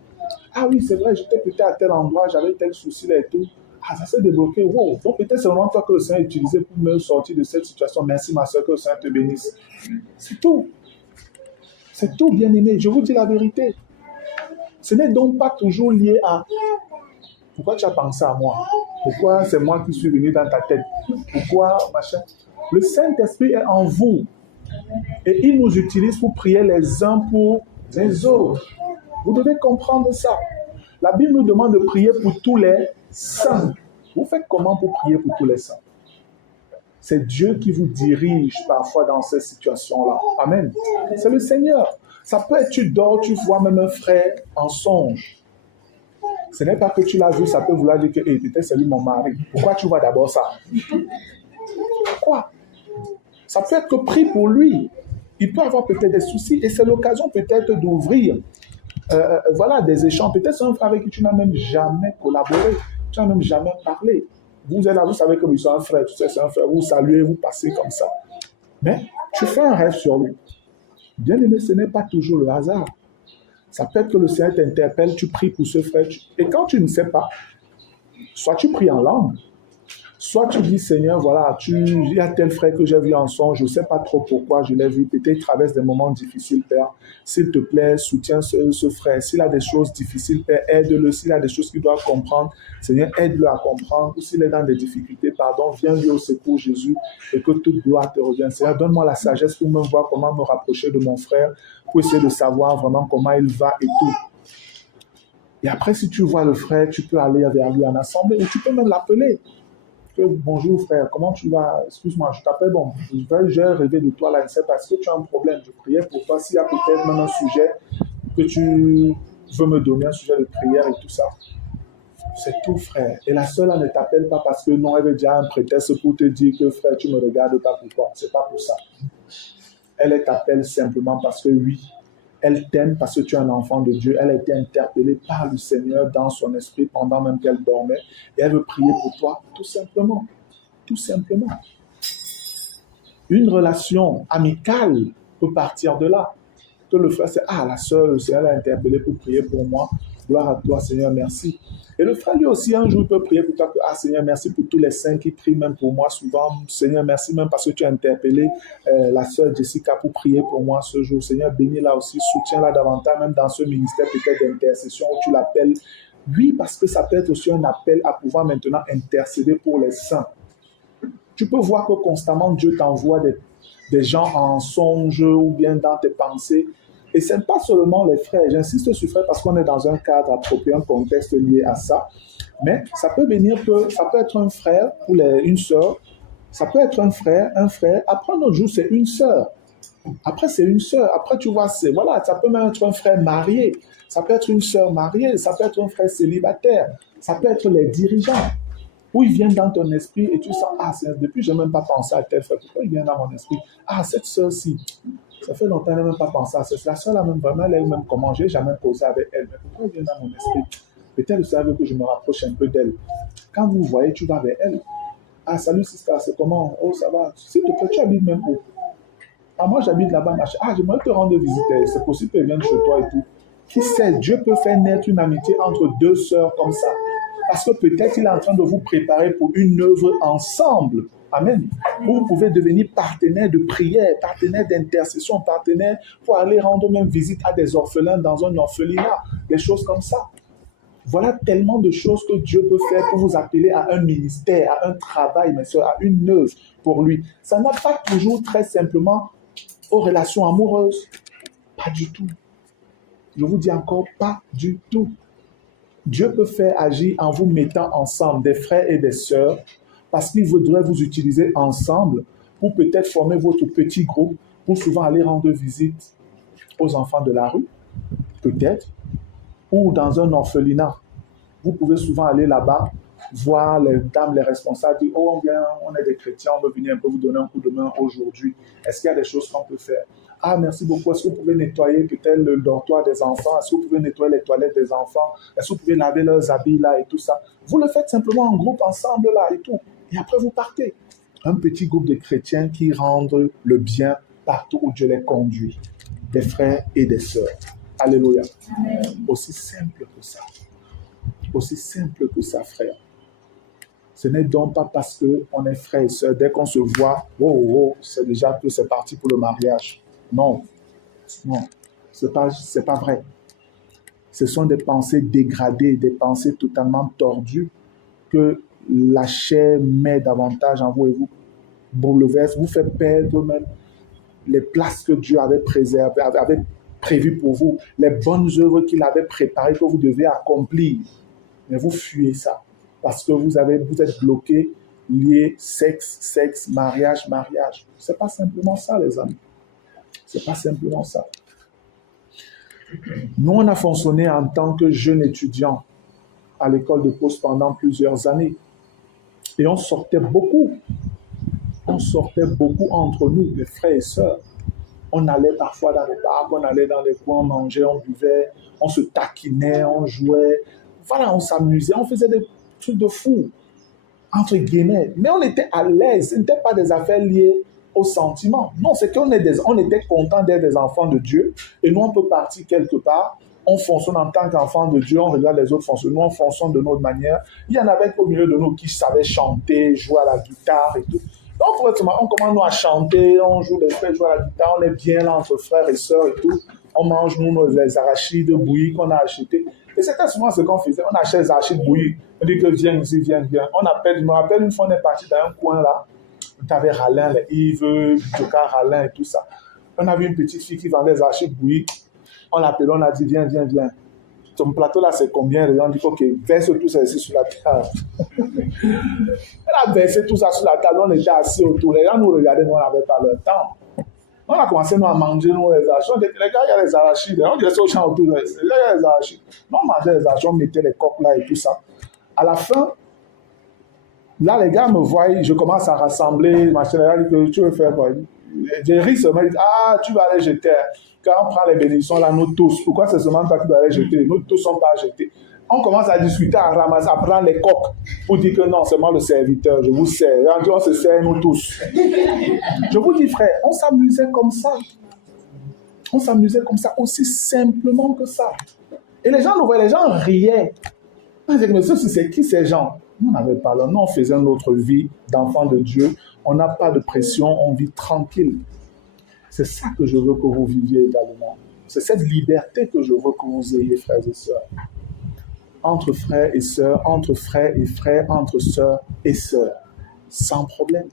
Ah oui, c'est vrai, j'étais peut-être à tel endroit, j'avais tel souci là et tout. Ah, ça s'est débloqué. Wow. Donc peut-être c'est vraiment toi que le Seigneur a utilisé pour me sortir de cette situation. Merci ma soeur, que le Seigneur te bénisse. C'est tout. C'est tout, bien aimé. Je vous dis la vérité. Ce n'est donc pas toujours lié à pourquoi tu as pensé à moi? Pourquoi c'est moi qui suis venu dans ta tête? Pourquoi, machin? Le Saint-Esprit est en vous. Et il nous utilise pour prier les uns pour les autres. Vous devez comprendre ça. La Bible nous demande de prier pour tous les saints. Vous faites comment pour prier pour tous les saints? C'est Dieu qui vous dirige parfois dans ces situations-là. Amen. C'est le Seigneur. Ça peut être, tu dors, tu vois même un frère en songe. Ce n'est pas que tu l'as vu, ça peut vouloir dire que hey, peut-être c'est lui mon mari. Pourquoi tu vois d'abord ça? Pourquoi? Ça peut être que prie pour lui. Il peut avoir peut-être des soucis et c'est l'occasion peut-être d'ouvrir voilà, des échanges. Peut-être c'est un frère avec qui tu n'as même jamais collaboré. Tu n'as même jamais parlé. Vous êtes là, vous savez que c'est un frère. Tu sais, c'est un frère. Vous saluez, vous passez comme ça. Mais tu fais un rêve sur lui. Bien aimé, ce n'est pas toujours le hasard. Ça peut être que le Seigneur t'interpelle, tu pries pour ce frère. Et quand tu ne sais pas, soit tu pries en langue, soit tu dis, Seigneur, voilà, il y a tel frère que j'ai vu en songe, je ne sais pas trop pourquoi je l'ai vu, peut-être il traverse des moments difficiles, Père. S'il te plaît, soutiens ce frère. S'il a des choses difficiles, Père, aide-le. S'il a des choses qu'il doit comprendre, Seigneur, aide-le à comprendre. Ou s'il est dans des difficultés, pardon, viens lui au secours, Jésus, et que toute gloire te revienne. Seigneur, donne-moi la sagesse pour me voir comment me rapprocher de mon frère, pour essayer de savoir vraiment comment il va et tout. Et après, si tu vois le frère, tu peux aller vers lui en assemblée, ou tu peux même l'appeler. Bonjour frère, comment tu vas? Excuse-moi, je t'appelle, bon, j'ai rêvé de toi là, c'est parce que tu as un problème. Je priais pour toi, s'il y a peut-être même un sujet que tu veux me donner, un sujet de prière et tout ça. C'est tout frère. Et la seule, elle ne t'appelle pas parce que non, elle veut déjà un prétexte pour te dire que frère, tu ne me regardes pas pourquoi. C'est pas pour ça. Elle t'appelle simplement parce que oui, Elle t'aime parce que tu es un enfant de Dieu. Elle a été interpellée par le Seigneur dans son esprit pendant même qu'elle dormait. Et elle veut prier pour toi, tout simplement. Tout simplement. Une relation amicale peut partir de là. Que le frère sait, ah, la sœur, le Seigneur l'a interpellé pour prier pour moi. Gloire à toi, Seigneur, merci. Et le frère, lui aussi, un jour, il peut prier pour toi. Ah, Seigneur, merci pour tous les saints qui prient même pour moi souvent. Seigneur, merci même parce que tu as interpellé la sœur Jessica pour prier pour moi ce jour. Seigneur, bénis-la aussi, soutiens-la davantage, même dans ce ministère peut-être d'intercession où tu l'appelles. Oui, parce que ça peut être aussi un appel à pouvoir maintenant intercéder pour les saints. Tu peux voir que constamment Dieu t'envoie des gens en songe ou bien dans tes pensées. Et ce n'est pas seulement les frères. J'insiste sur frères parce qu'on est dans un cadre approprié, un contexte lié à ça. Mais ça peut venir que ça peut être un frère ou une sœur. Ça peut être un frère. Après un autre jour, c'est une sœur. Après, c'est une sœur. Après, tu vois, voilà, ça peut même être un frère marié. Ça peut être une sœur mariée. Ça peut être un frère célibataire. Ça peut être les dirigeants. Où ils viennent dans ton esprit et tu sens, ah, depuis, je n'ai même pas pensé à tel frère. Pourquoi il vient dans mon esprit? Ah, cette sœur-ci, ça fait longtemps que je n'ai même pas pensé à ça. La sœur, là, même vraiment, elle-même comment, je n'ai jamais posé avec elle. Mais pourquoi il vient dans mon esprit? Peut-être le Seigneur veut que je me rapproche un peu d'elle. Quand vous voyez, tu vas vers elle. Ah, salut, sister, c'est comment? Oh, ça va. S'il te plaît, tu habites même où? Ah, moi, j'habite là-bas. Ah, j'aimerais te rendre visite. C'est possible qu'elle vienne chez toi et tout. Qui sait, Dieu peut faire naître une amitié entre deux sœurs comme ça. Parce que peut-être il est en train de vous préparer pour une œuvre ensemble. Amen. Où vous pouvez devenir partenaire de prière, partenaire d'intercession, partenaire pour aller rendre même visite à des orphelins dans un orphelinat. Des choses comme ça. Voilà tellement de choses que Dieu peut faire pour vous appeler à un ministère, à un travail, mes soeurs, à une œuvre pour lui. Ça n'a pas toujours très simplement aux relations amoureuses. Pas du tout. Je vous dis encore, pas du tout. Dieu peut faire agir en vous mettant ensemble des frères et des sœurs parce qu'il voudrait vous utiliser ensemble pour peut-être former votre petit groupe pour souvent aller rendre visite aux enfants de la rue, peut-être, ou dans un orphelinat. Vous pouvez souvent aller là-bas, voir les dames, les responsables, dire « Oh, on est des chrétiens, on veut venir un peu vous donner un coup de main aujourd'hui. Est-ce qu'il y a des choses qu'on peut faire? » Ah, merci beaucoup. Est-ce que vous pouvez nettoyer peut-être le dortoir des enfants? Est-ce que vous pouvez nettoyer les toilettes des enfants? Est-ce que vous pouvez laver leurs habits là et tout ça? Vous le faites simplement en groupe, ensemble là et tout. Et après, vous partez. Un petit groupe de chrétiens qui rendent le bien partout où Dieu les conduit. Des frères et des sœurs. Alléluia. Amen. Aussi simple que ça. Aussi simple que ça, frère. Ce n'est donc pas parce qu'on est frère et sœur, dès qu'on se voit, c'est déjà que c'est parti pour le mariage. Non, non, c'est pas vrai. Ce sont des pensées dégradées, des pensées totalement tordues que la chair met davantage en vous et vous bouleverse, vous fait perdre même les places que Dieu avait préservées, avait prévues pour vous, les bonnes œuvres qu'il avait préparées que vous devez accomplir. Mais vous fuyez ça parce que vous êtes bloqué, lié sexe, mariage. C'est pas simplement ça, les amis. C'est pas simplement ça. Nous, on a fonctionné en tant que jeunes étudiants à l'école de poste pendant plusieurs années. Et on sortait beaucoup. On sortait beaucoup entre nous, les frères et sœurs. On allait parfois dans les parcs, on allait dans les coins, on mangeait, on buvait, on se taquinait, on jouait. Voilà, on s'amusait, on faisait des trucs de fou, entre guillemets. Mais on était à l'aise. Ce n'était pas des affaires liées aux sentiments. Non, c'est qu'on était contents d'être des enfants de Dieu. Et nous, on peut partir quelque part. On fonctionne en tant qu'enfants de Dieu. On regarde les autres fonctionner. Nous, on fonctionne de notre manière. Il y en avait au milieu de nous qui savaient chanter, jouer à la guitare et tout. Donc, on commence nous à chanter. On joue les frères, joue à la guitare. On est bien là entre frères et sœurs et tout. On mange, nous, les arachides bouillis qu'on a achetés. Et c'était souvent ce qu'on faisait. On achète les arachides bouillis. On dit que viens ici, viens. Je me rappelle une fois, on est parti dans un coin là. Tu avais Ralin, les Yves, Joka Ralin et tout ça. On avait une petite fille qui vendait des arachides bouillis. On l'appelait, on a dit, viens. Ton plateau là, c'est combien? On dit, ok, verse tout ça ici sur la table. Elle a versé tout ça sur la table, on était assis autour. Les gens nous regardaient, nous, on n'avait pas leur temps. On a commencé nous, à manger nous, les arachides. On dit, les gars, il y a les arachides. On disait aux gens autour, il y a les arachides. Nous, on mangeait les arachides, on mettait les coques là et tout ça. À la fin, là, les gars me voient, je commence à rassembler, machin, là, que tu veux faire quoi? J'ai ri seulement, ah, tu vas les jeter. Quand on prend les bénédictions, là, nous tous, pourquoi c'est seulement toi qui dois les jeter? Nous tous ne sommes pas jetés. On commence à discuter, à ramasser, à prendre les coques pour dire que non, c'est moi le serviteur, je vous sers. On se sert, nous tous. Je vous dis, frère, on s'amusait comme ça. On s'amusait comme ça, aussi simplement que ça. Et les gens nous voyaient, les gens riaient. On disait, mais c'est qui ces gens? Nous n'avons pas là. Nous, on faisait notre vie d'enfant de Dieu. On n'a pas de pression, on vit tranquille. C'est ça que je veux que vous viviez également. C'est cette liberté que je veux que vous ayez, frères et sœurs. Entre frères et sœurs, entre frères et frères, entre sœurs et sœurs. Sans problème.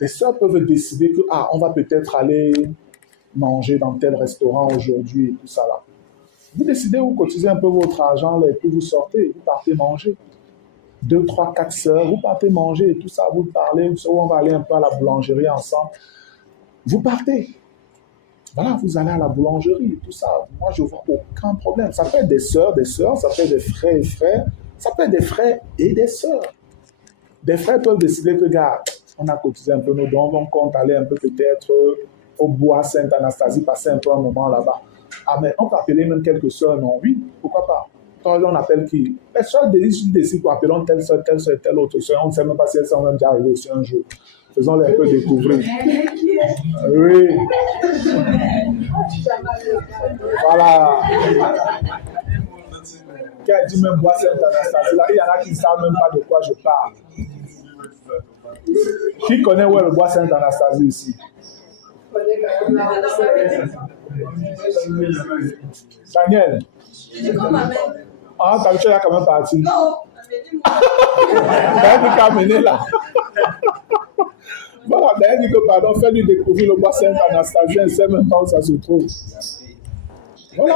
Les sœurs peuvent décider que, on va peut-être aller manger dans tel restaurant aujourd'hui et tout ça là. Vous décidez, vous cotisez un peu votre argent là, et puis vous sortez, vous partez manger. 2, 3, 4 sœurs, vous partez manger et tout ça, vous parlez, on va aller un peu à la boulangerie ensemble. Vous partez. Voilà, vous allez à la boulangerie, tout ça. Moi, je ne vois aucun problème. Ça peut être des sœurs, ça peut être des frères et frères, ça peut être des frères et des sœurs. Des frères peuvent décider que, gars, on a cotisé un peu nos dons, on compte aller un peu peut-être au bois Sainte-Anastasie, passer un peu un moment là-bas. Ah, mais on peut appeler même quelques sœurs, non? Oui, pourquoi pas? Quand on appelle qui? Les sœurs décident pour appeler telle sœur, telle autre sœur. On ne sait même pas si elles sont même déjà arrivées ici un jour. Faisons-les un peu découvrir. Oui. Voilà. Quand elle dit même bois Sainte-Anastasie, là, il y en a qui ne savent même pas de quoi je parle. Qui connaît où est le bois Sainte-Anastasie ici? Daniel. Ah, t'as vu, tu es quand même parti. Non. D'ailleurs, tu as amené là. Voilà, d'ailleurs, dit que pardon, fais-lui découvrir le bois Sainte-Anastasie, elle ne sait même pas où ça se trouve. Voilà.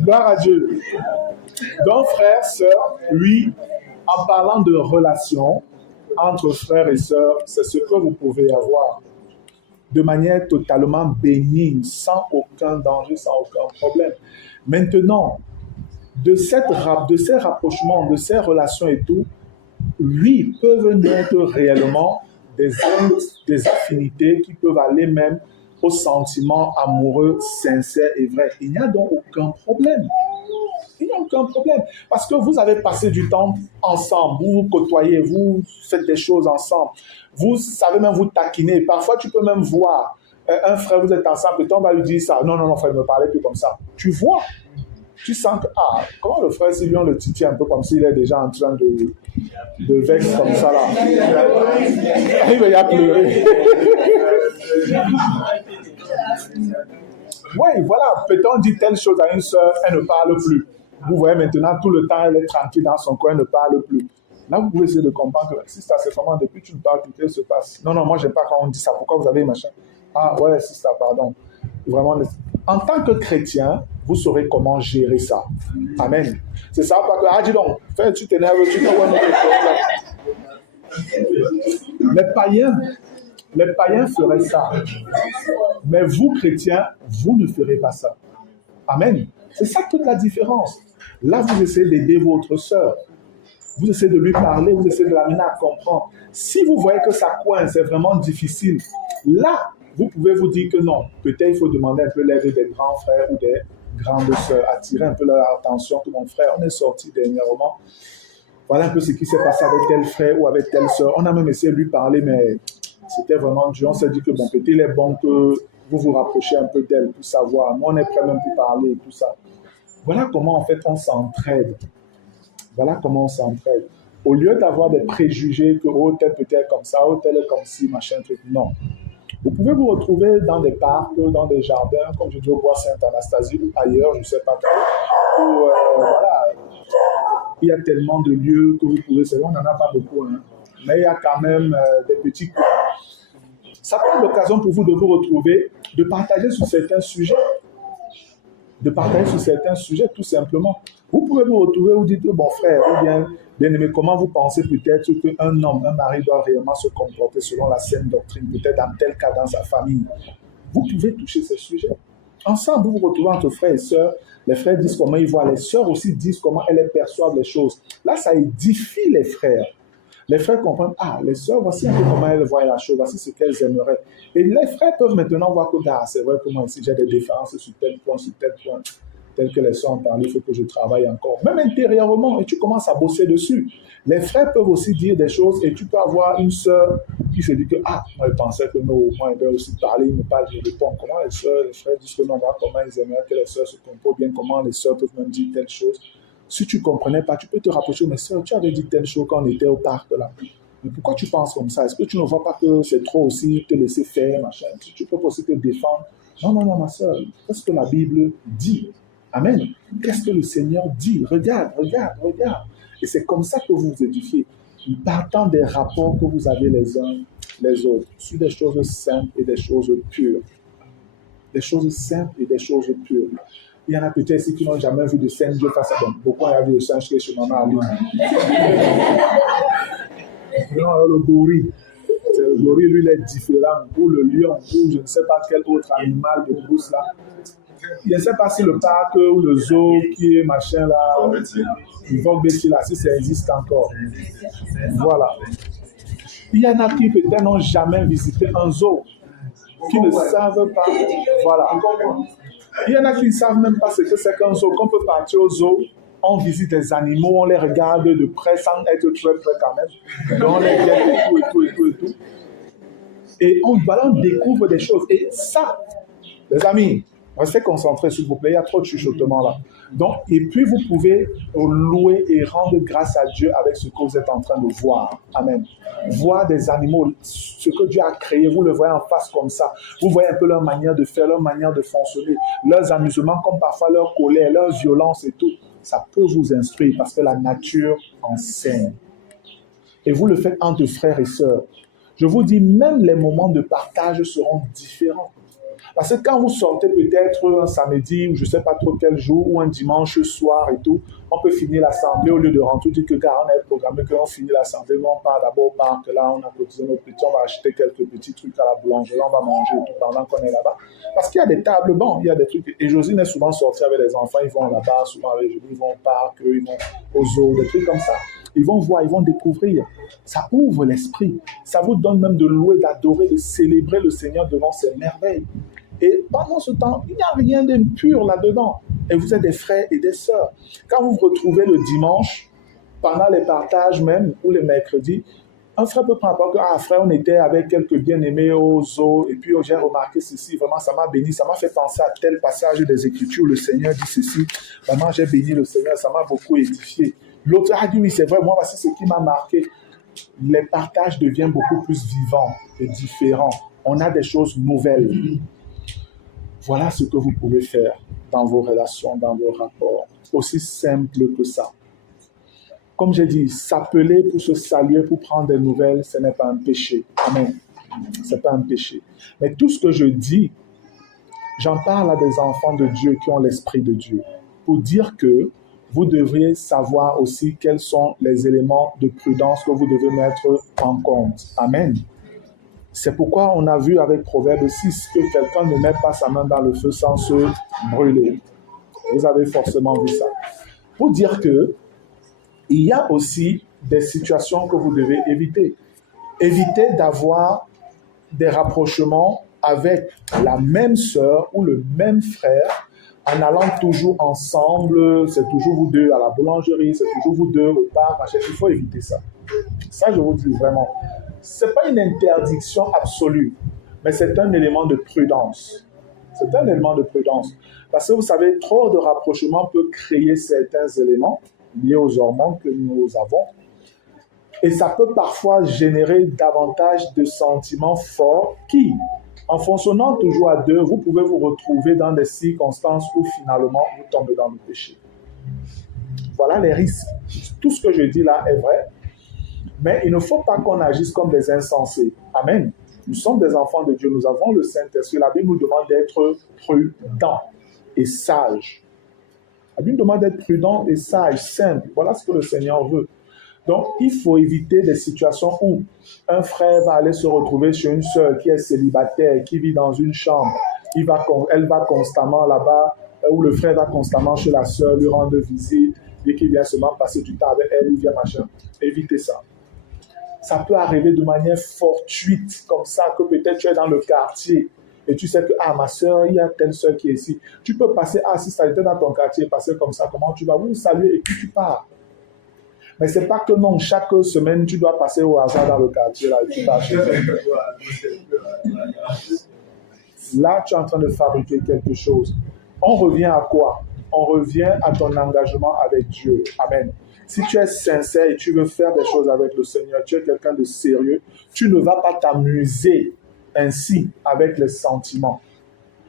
Gloire à Dieu. Donc, frères, sœurs, oui, en parlant de relations entre frères et sœurs, c'est ce que vous pouvez avoir de manière totalement bénigne, sans aucun danger, sans aucun problème. Maintenant, de ces rapprochements, de ces relations et tout, oui, peuvent naître réellement des affinités qui peuvent aller même aux sentiments amoureux, sincères et vrais. Il n'y a donc aucun problème. Il n'y a aucun problème. Parce que vous avez passé du temps ensemble, vous vous côtoyez, vous faites des choses ensemble. Vous savez même vous taquiner. Parfois, tu peux même voir un frère, vous êtes ensemble, et on va lui dire ça. Non, frère, ne me parlez plus comme ça. Tu vois. Tu sens que, comment le frère Sylvain le titille un peu comme s'il est déjà en train de vexe comme ça là. Il va y pleurer. Oui, voilà, peut-on dire telle chose à une sœur, elle ne parle plus. Vous voyez maintenant, tout le temps, elle est tranquille dans son coin, elle ne parle plus. Là, vous pouvez essayer de comprendre que si ça c'est comment, depuis que tu me parles, tout ce qui se passe. Non, moi, j'aime pas quand on dit ça. Pourquoi vous avez machin? Ah, ouais, c'est ça, pardon. Vraiment, en tant que chrétien, vous saurez comment gérer ça. Amen. C'est ça, parce que, dis donc, tu t'énerves, tu te vois les païens feraient ça. Mais vous, chrétiens, vous ne ferez pas ça. Amen. C'est ça toute la différence. Là, vous essayez d'aider votre sœur. Vous essayez de lui parler, vous essayez de l'amener à comprendre. Si vous voyez que ça coince, c'est vraiment difficile, là, vous pouvez vous dire que non. Peut-être il faut demander un peu l'aide des grands frères ou des grandes sœurs, attirer un peu leur attention. Que mon frère, on est sorti dernièrement. Voilà un peu ce qui s'est passé avec tel frère ou avec telle sœur. On a même essayé de lui parler, mais c'était vraiment dur. On s'est dit que bon, peut-être il est bon que vous vous rapprochiez un peu d'elle pour savoir. Nous, on est prêts même pour parler et tout ça. Voilà comment, en fait, on s'entraide. Voilà comment on s'entraide. Au lieu d'avoir des préjugés que oh, tel peut être comme ça, oh, tel est comme ci, machin, truc. Non. Vous pouvez vous retrouver dans des parcs, dans des jardins, comme je dis au bois Sainte-Anastasie ou ailleurs, je ne sais pas trop. Où, voilà, il y a tellement de lieux que vous pouvez, c'est vrai, on n'en a pas beaucoup, hein, mais il y a quand même des petits coins. Ça peut être l'occasion pour vous de vous retrouver, de partager sur certains sujets. De partager sur certains sujets, tout simplement. Vous pouvez vous retrouver, vous dites, bon frère, ou bien aimé, comment vous pensez peut-être qu'un homme, un mari doit réellement se comporter selon la saine doctrine, peut-être dans tel cas dans sa famille. Vous pouvez toucher ces sujets. Ensemble, vous vous retrouvez entre frères et sœurs. Les frères disent comment ils voient, les sœurs aussi disent comment elles perçoivent les choses. Là, ça édifie les frères. Les frères comprennent, ah, les sœurs, voici un peu comment elles voient la chose, voici ce qu'elles aimeraient. Et les frères peuvent maintenant voir que, ah, c'est vrai que moi ici, j'ai des différences sur tel point, tel que les sœurs ont parlé, il faut que je travaille encore. Même intérieurement, et tu commences à bosser dessus. Les frères peuvent aussi dire des choses, et tu peux avoir une sœur qui se dit que, ah, moi, je pensais que non, moi, ils veulent aussi parler, ils me parlent, je réponds. Comment les sœurs, les frères disent que non, moi, comment ils aimeraient que les sœurs se comportent bien, comment les sœurs peuvent même dire telle chose. Si tu ne comprenais pas, tu peux te rapprocher, mais sœur, tu avais dit telle chose quand on était au parc là. Mais pourquoi tu penses comme ça? Est-ce que tu ne vois pas que c'est trop aussi te laisser faire, machin? Tu peux aussi te défendre. Non, non, non, ma sœur, qu'est-ce que la Bible dit? Amen. Qu'est-ce que le Seigneur dit? Regarde, regarde, regarde. Et c'est comme ça que vous vous édifiez, partant des rapports que vous avez les uns les autres, sur des choses simples et des choses pures. Des choses simples et des choses pures. Il y en a peut-être ici qui n'ont jamais vu de singe face à eux. Beaucoup ont vu le singe qui est chez maman Ali. Non, le gorille. Le gorille, lui, il est différent. Ou le lion, ou je ne sais pas quel autre animal de brousse là. Je ne sais pas si le parc ou le zoo qui est machin là, le Vogbeti là, si ça existe encore. Voilà. Il y en a qui peut-être n'ont jamais visité un zoo, qui ne savent pas. Voilà. Il y en a qui ne savent même pas ce que c'est qu'un zoo. Qu'on peut partir au zoo, on visite des animaux, on les regarde de près sans être très près quand même. Donc on les guette et tout. Et on découvre des choses. Et ça, les amis, restez concentrés s'il vous plaît, il y a trop de chuchotements là. Donc, et puis vous pouvez louer et rendre grâce à Dieu avec ce que vous êtes en train de voir. Amen. Voir des animaux, ce que Dieu a créé, vous le voyez en face comme ça. Vous voyez un peu leur manière de faire, leur manière de fonctionner, leurs amusements, comme parfois leur colère, leur violence et tout. Ça peut vous instruire parce que la nature enseigne. Et vous le faites entre frères et sœurs. Je vous dis, même les moments de partage seront différents. Parce que quand vous sortez peut-être un samedi, ou je ne sais pas trop quel jour, ou un dimanche soir et tout, on peut finir l'assemblée au lieu de rentrer, on dit que car on avait programmé qu'on finit l'assemblée, on part d'abord au parc, là on a cotisé nos petits, on va acheter quelques petits trucs à la boulangerie, on va manger et tout pendant qu'on est là-bas. Parce qu'il y a des tables bancs, il y a des trucs. Et Josine est souvent sortie avec les enfants, ils vont là-bas, souvent avec Josine, ils vont au parc, ils vont au zoo, des trucs comme ça. Ils vont voir, ils vont découvrir. Ça ouvre l'esprit. Ça vous donne même de louer, d'adorer, de célébrer le Seigneur devant ses merveilles. Et pendant ce temps, il n'y a rien d'impur là-dedans. Et vous êtes des frères et des sœurs. Quand vous vous retrouvez le dimanche, pendant les partages même, ou les mercredis, un frère peut prendre part que, ah frère, on était avec quelques bien-aimés au zoo, et puis j'ai remarqué ceci, vraiment ça m'a béni, ça m'a fait penser à tel passage des Écritures, le Seigneur dit ceci, vraiment j'ai béni le Seigneur, ça m'a beaucoup édifié. L'autre a dit oui, c'est vrai, moi voici ce qui m'a marqué. Les partages deviennent beaucoup plus vivants et différents. On a des choses nouvelles. Voilà ce que vous pouvez faire dans vos relations, dans vos rapports. Aussi simple que ça. Comme j'ai dit, s'appeler pour se saluer, pour prendre des nouvelles, ce n'est pas un péché. Amen. Ce n'est pas un péché. Mais tout ce que je dis, j'en parle à des enfants de Dieu qui ont l'Esprit de Dieu. Pour dire que vous devriez savoir aussi quels sont les éléments de prudence que vous devez mettre en compte. Amen. C'est pourquoi on a vu avec Proverbe 6 que quelqu'un ne met pas sa main dans le feu sans se brûler. Vous avez forcément vu ça. Pour dire que il y a aussi des situations que vous devez éviter. Évitez d'avoir des rapprochements avec la même sœur ou le même frère en allant toujours ensemble. C'est toujours vous deux à la boulangerie, c'est toujours vous deux au parc. Il faut éviter ça. Ça, je vous dis vraiment. Ce n'est pas une interdiction absolue, mais c'est un élément de prudence. C'est un élément de prudence. Parce que vous savez, trop de rapprochement peut créer certains éléments liés aux hormones que nous avons. Et ça peut parfois générer davantage de sentiments forts qui, en fonctionnant toujours à deux, vous pouvez vous retrouver dans des circonstances où finalement vous tombez dans le péché. Voilà les risques. Tout ce que je dis là est vrai. Mais il ne faut pas qu'on agisse comme des insensés. Amen. Nous sommes des enfants de Dieu. Nous avons le Saint-Esprit. La Bible nous demande d'être prudents et sages. La Bible demande d'être prudent et sage, simple. Voilà ce que le Seigneur veut. Donc, il faut éviter des situations où un frère va aller se retrouver chez une sœur qui est célibataire, qui vit dans une chambre. Elle va constamment là-bas, ou le frère va constamment chez la sœur, lui rendre visite, et qu'il vient seulement passer du temps avec elle, il vient machin. Évitez ça. Ça peut arriver de manière fortuite, comme ça, que peut-être tu es dans le quartier et tu sais que, ah, ma soeur, il y a telle soeur qui est ici. Tu peux passer, ah, si ça était dans ton quartier, passer comme ça, comment tu vas, vous saluer et puis tu pars. Mais c'est pas que non, chaque semaine, tu dois passer au hasard dans le quartier, là, et tu pars chez elle. Là, tu es en train de fabriquer quelque chose. On revient à quoi? On revient à ton engagement avec Dieu. Amen. Si tu es sincère et tu veux faire des choses avec le Seigneur, tu es quelqu'un de sérieux, tu ne vas pas t'amuser ainsi avec les sentiments.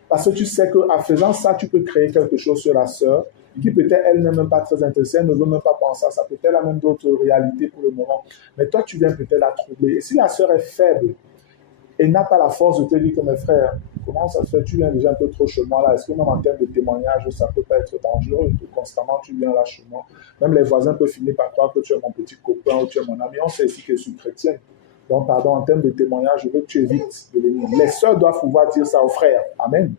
Parce que tu sais qu'en faisant ça, tu peux créer quelque chose sur la sœur qui peut-être elle n'est même pas très intéressée, elle ne veut même pas penser à ça. Peut-être elle a même d'autres réalités pour le moment. Mais toi, tu viens peut-être la troubler. Et si la sœur est faible et n'a pas la force de te dire que mes frères, comment ça se fait, tu viens déjà un peu trop chez moi là, est-ce que même en termes de témoignage, ça ne peut pas être dangereux, que constamment tu viens là chez moi. Même les voisins peuvent finir par croire que tu es mon petit copain ou tu es mon ami. On sait ici que je suis chrétienne. Donc, pardon, en termes de témoignage, je veux que tu évites de venir. Les sœurs doivent pouvoir dire ça aux frères. Amen.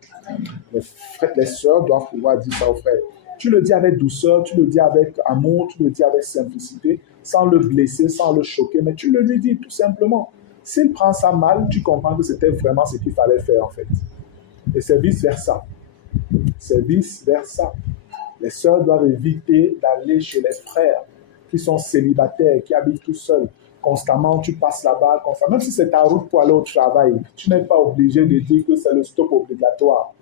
Les sœurs doivent pouvoir dire ça aux frères. Tu le dis avec douceur, tu le dis avec amour, tu le dis avec simplicité, sans le blesser, sans le choquer, mais tu le lui dis tout simplement. S'il prend ça mal, tu comprends que c'était vraiment ce qu'il fallait faire en fait. Et c'est vice-versa. C'est vice-versa. Les sœurs doivent éviter d'aller chez les frères qui sont célibataires, qui habitent tout seuls. Constamment, tu passes là-bas, constamment. Même si c'est ta route pour aller au travail, tu n'es pas obligé de dire que c'est le stop obligatoire.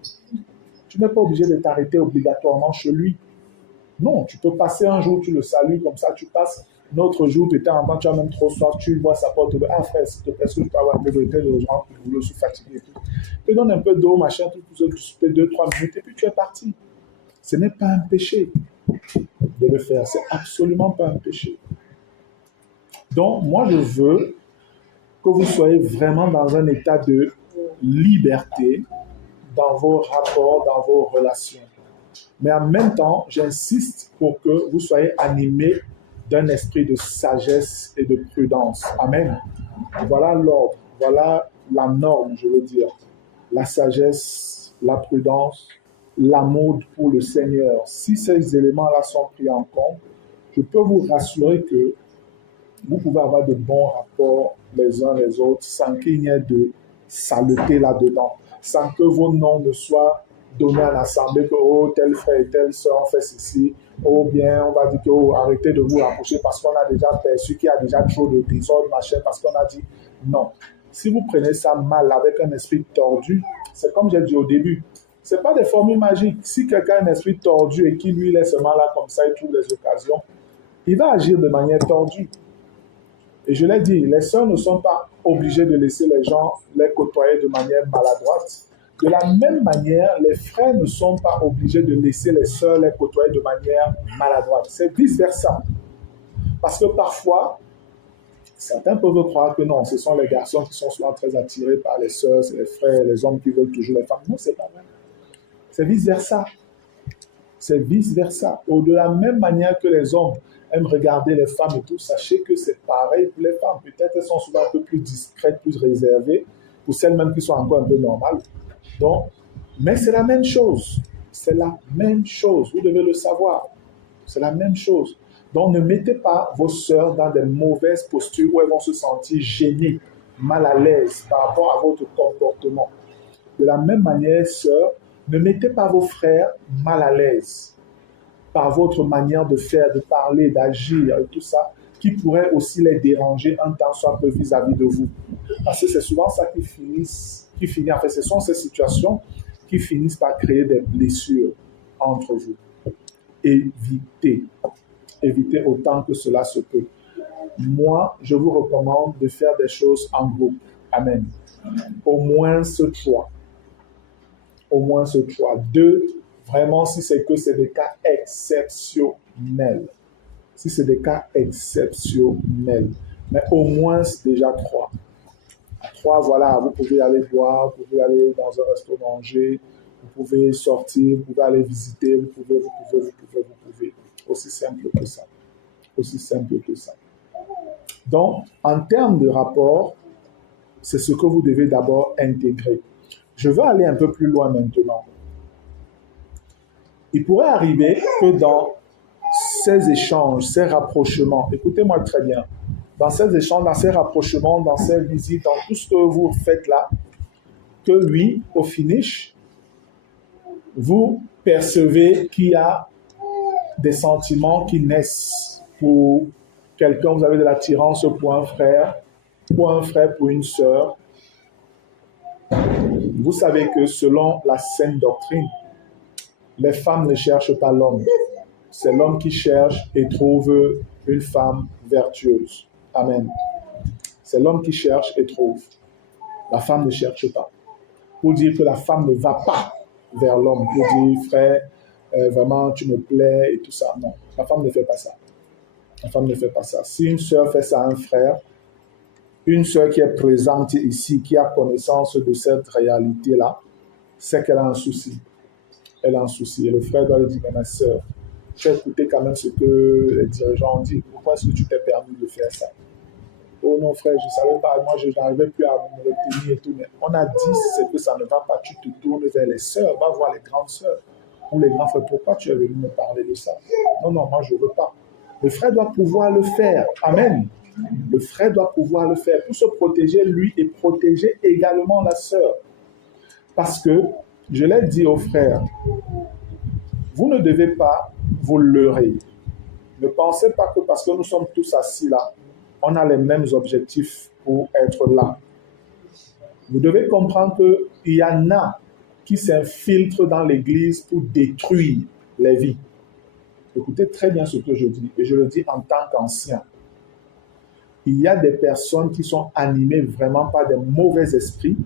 Tu n'es pas obligé de t'arrêter obligatoirement chez lui. Non, tu peux passer un jour, tu le salues, comme ça, tu passes. Un autre jour, tu étais en bas, tu as même trop soif, tu vois sa porte ouverte. Ah frère, s'il te plaît, est-ce que je peux avoir un peu de thé, de gens, je suis fatigué et tout. Tu te donnes un peu d'eau, machin, tout, tu fais 2-3 minutes et puis tu es parti. Ce n'est pas un péché de le faire. C'est absolument pas un péché. Donc, moi, je veux que vous soyez vraiment dans un état de liberté dans vos rapports, dans vos relations. Mais en même temps, j'insiste pour que vous soyez animés d'un esprit de sagesse et de prudence. Amen. Voilà l'ordre, voilà la norme, je veux dire. La sagesse, la prudence, l'amour pour le Seigneur. Si ces éléments-là sont pris en compte, je peux vous rassurer que vous pouvez avoir de bons rapports les uns les autres sans qu'il n'y ait de saleté là-dedans, sans que vos noms ne soient donnés à l'assemblée que oh, tel frère et telle soeur ont fait ceci, ou bien on va dire que oh, arrêtez de vous rapprocher parce qu'on a déjà perçu qu'il y a déjà trop de désordre, machin, parce qu'on a dit non. Si vous prenez ça mal avec un esprit tordu, c'est comme j'ai dit au début, ce n'est pas des formules magiques. Si quelqu'un a un esprit tordu et qui lui laisse seulement là comme ça et trouve les occasions, il va agir de manière tordue. Et je l'ai dit, les sœurs ne sont pas obligées de laisser les gens les côtoyer de manière maladroite. De la même manière, les frères ne sont pas obligés de laisser les sœurs les côtoyer de manière maladroite. C'est vice-versa. Parce que parfois, certains peuvent croire que non, ce sont les garçons qui sont souvent très attirés par les sœurs, c'est les frères, les hommes qui veulent toujours les femmes. Non, c'est pas vrai. C'est vice-versa. C'est vice-versa. De la même manière que les hommes aiment regarder les femmes et tout, sachez que c'est pareil pour les femmes. Peut-être elles sont souvent un peu plus discrètes, plus réservées, pour celles même qui sont encore un peu normales. Donc, mais c'est la même chose. C'est la même chose. Vous devez le savoir. C'est la même chose. Donc, ne mettez pas vos sœurs dans des mauvaises postures où elles vont se sentir gênées, mal à l'aise par rapport à votre comportement. De la même manière, sœurs, ne mettez pas vos frères mal à l'aise par votre manière de faire, de parler, d'agir et tout ça, qui pourrait aussi les déranger un temps soit peu vis-à-vis de vous. Parce que c'est souvent ça qui finit, en fait, ce sont ces situations qui finissent par créer des blessures entre vous. Évitez autant que cela se peut. Moi, je vous recommande de faire des choses en groupe. Amen. Au moins ce 3. Au moins ce 3. 2, vraiment, si c'est que c'est des cas exceptionnels. Si c'est des cas exceptionnels. Mais au moins, c'est déjà 3. 3, voilà, vous pouvez aller boire, vous pouvez aller dans un resto manger, vous pouvez sortir, vous pouvez aller visiter, vous pouvez. Aussi simple que ça. Aussi simple que ça. Donc, en termes de rapport, c'est ce que vous devez d'abord intégrer. Je veux aller un peu plus loin maintenant. Il pourrait arriver que dans ces échanges, ces rapprochements, écoutez-moi très bien, dans ces échanges, dans ces rapprochements, dans ces visites, dans tout ce que vous faites là, que lui, au finish, vous percevez qu'il y a des sentiments qui naissent pour quelqu'un, vous avez de l'attirance pour un frère, pour une sœur. Vous savez que selon la saine doctrine, les femmes ne cherchent pas l'homme. C'est l'homme qui cherche et trouve une femme vertueuse. Amen. C'est l'homme qui cherche et trouve. La femme ne cherche pas. Pour dire que la femme ne va pas vers l'homme, pour dire, frère, vraiment, tu me plais et tout ça. Non, la femme ne fait pas ça. La femme ne fait pas ça. Si une sœur fait ça à un frère, une sœur qui est présente ici, qui a connaissance de cette réalité-là, c'est qu'elle a un souci. Elle a un souci. Et le frère doit lui dire, mais ma sœur, tu as écouté quand même ce que les dirigeants ont dit. Pourquoi est-ce que tu t'es permis de faire ça? Oh non, frère, je ne savais pas. Moi, je n'arrivais plus à me retenir et tout. Mais on a dit, c'est que ça ne va pas. Tu te tournes vers les sœurs. Va voir les grandes sœurs ou les grands frères. Pourquoi tu es venu me parler de ça? Non, non, moi, je ne veux pas. Le frère doit pouvoir le faire. Amen. Le frère doit pouvoir le faire pour se protéger lui et protéger également la sœur. Parce que, je l'ai dit aux frères, vous ne devez pas vous leurrer. Ne pensez pas que parce que nous sommes tous assis là, on a les mêmes objectifs pour être là. Vous devez comprendre qu'il y en a qui s'infiltrent dans l'Église pour détruire les vies. Écoutez très bien ce que je dis, et je le dis en tant qu'ancien. Il y a des personnes qui sont animées vraiment par des mauvais esprits,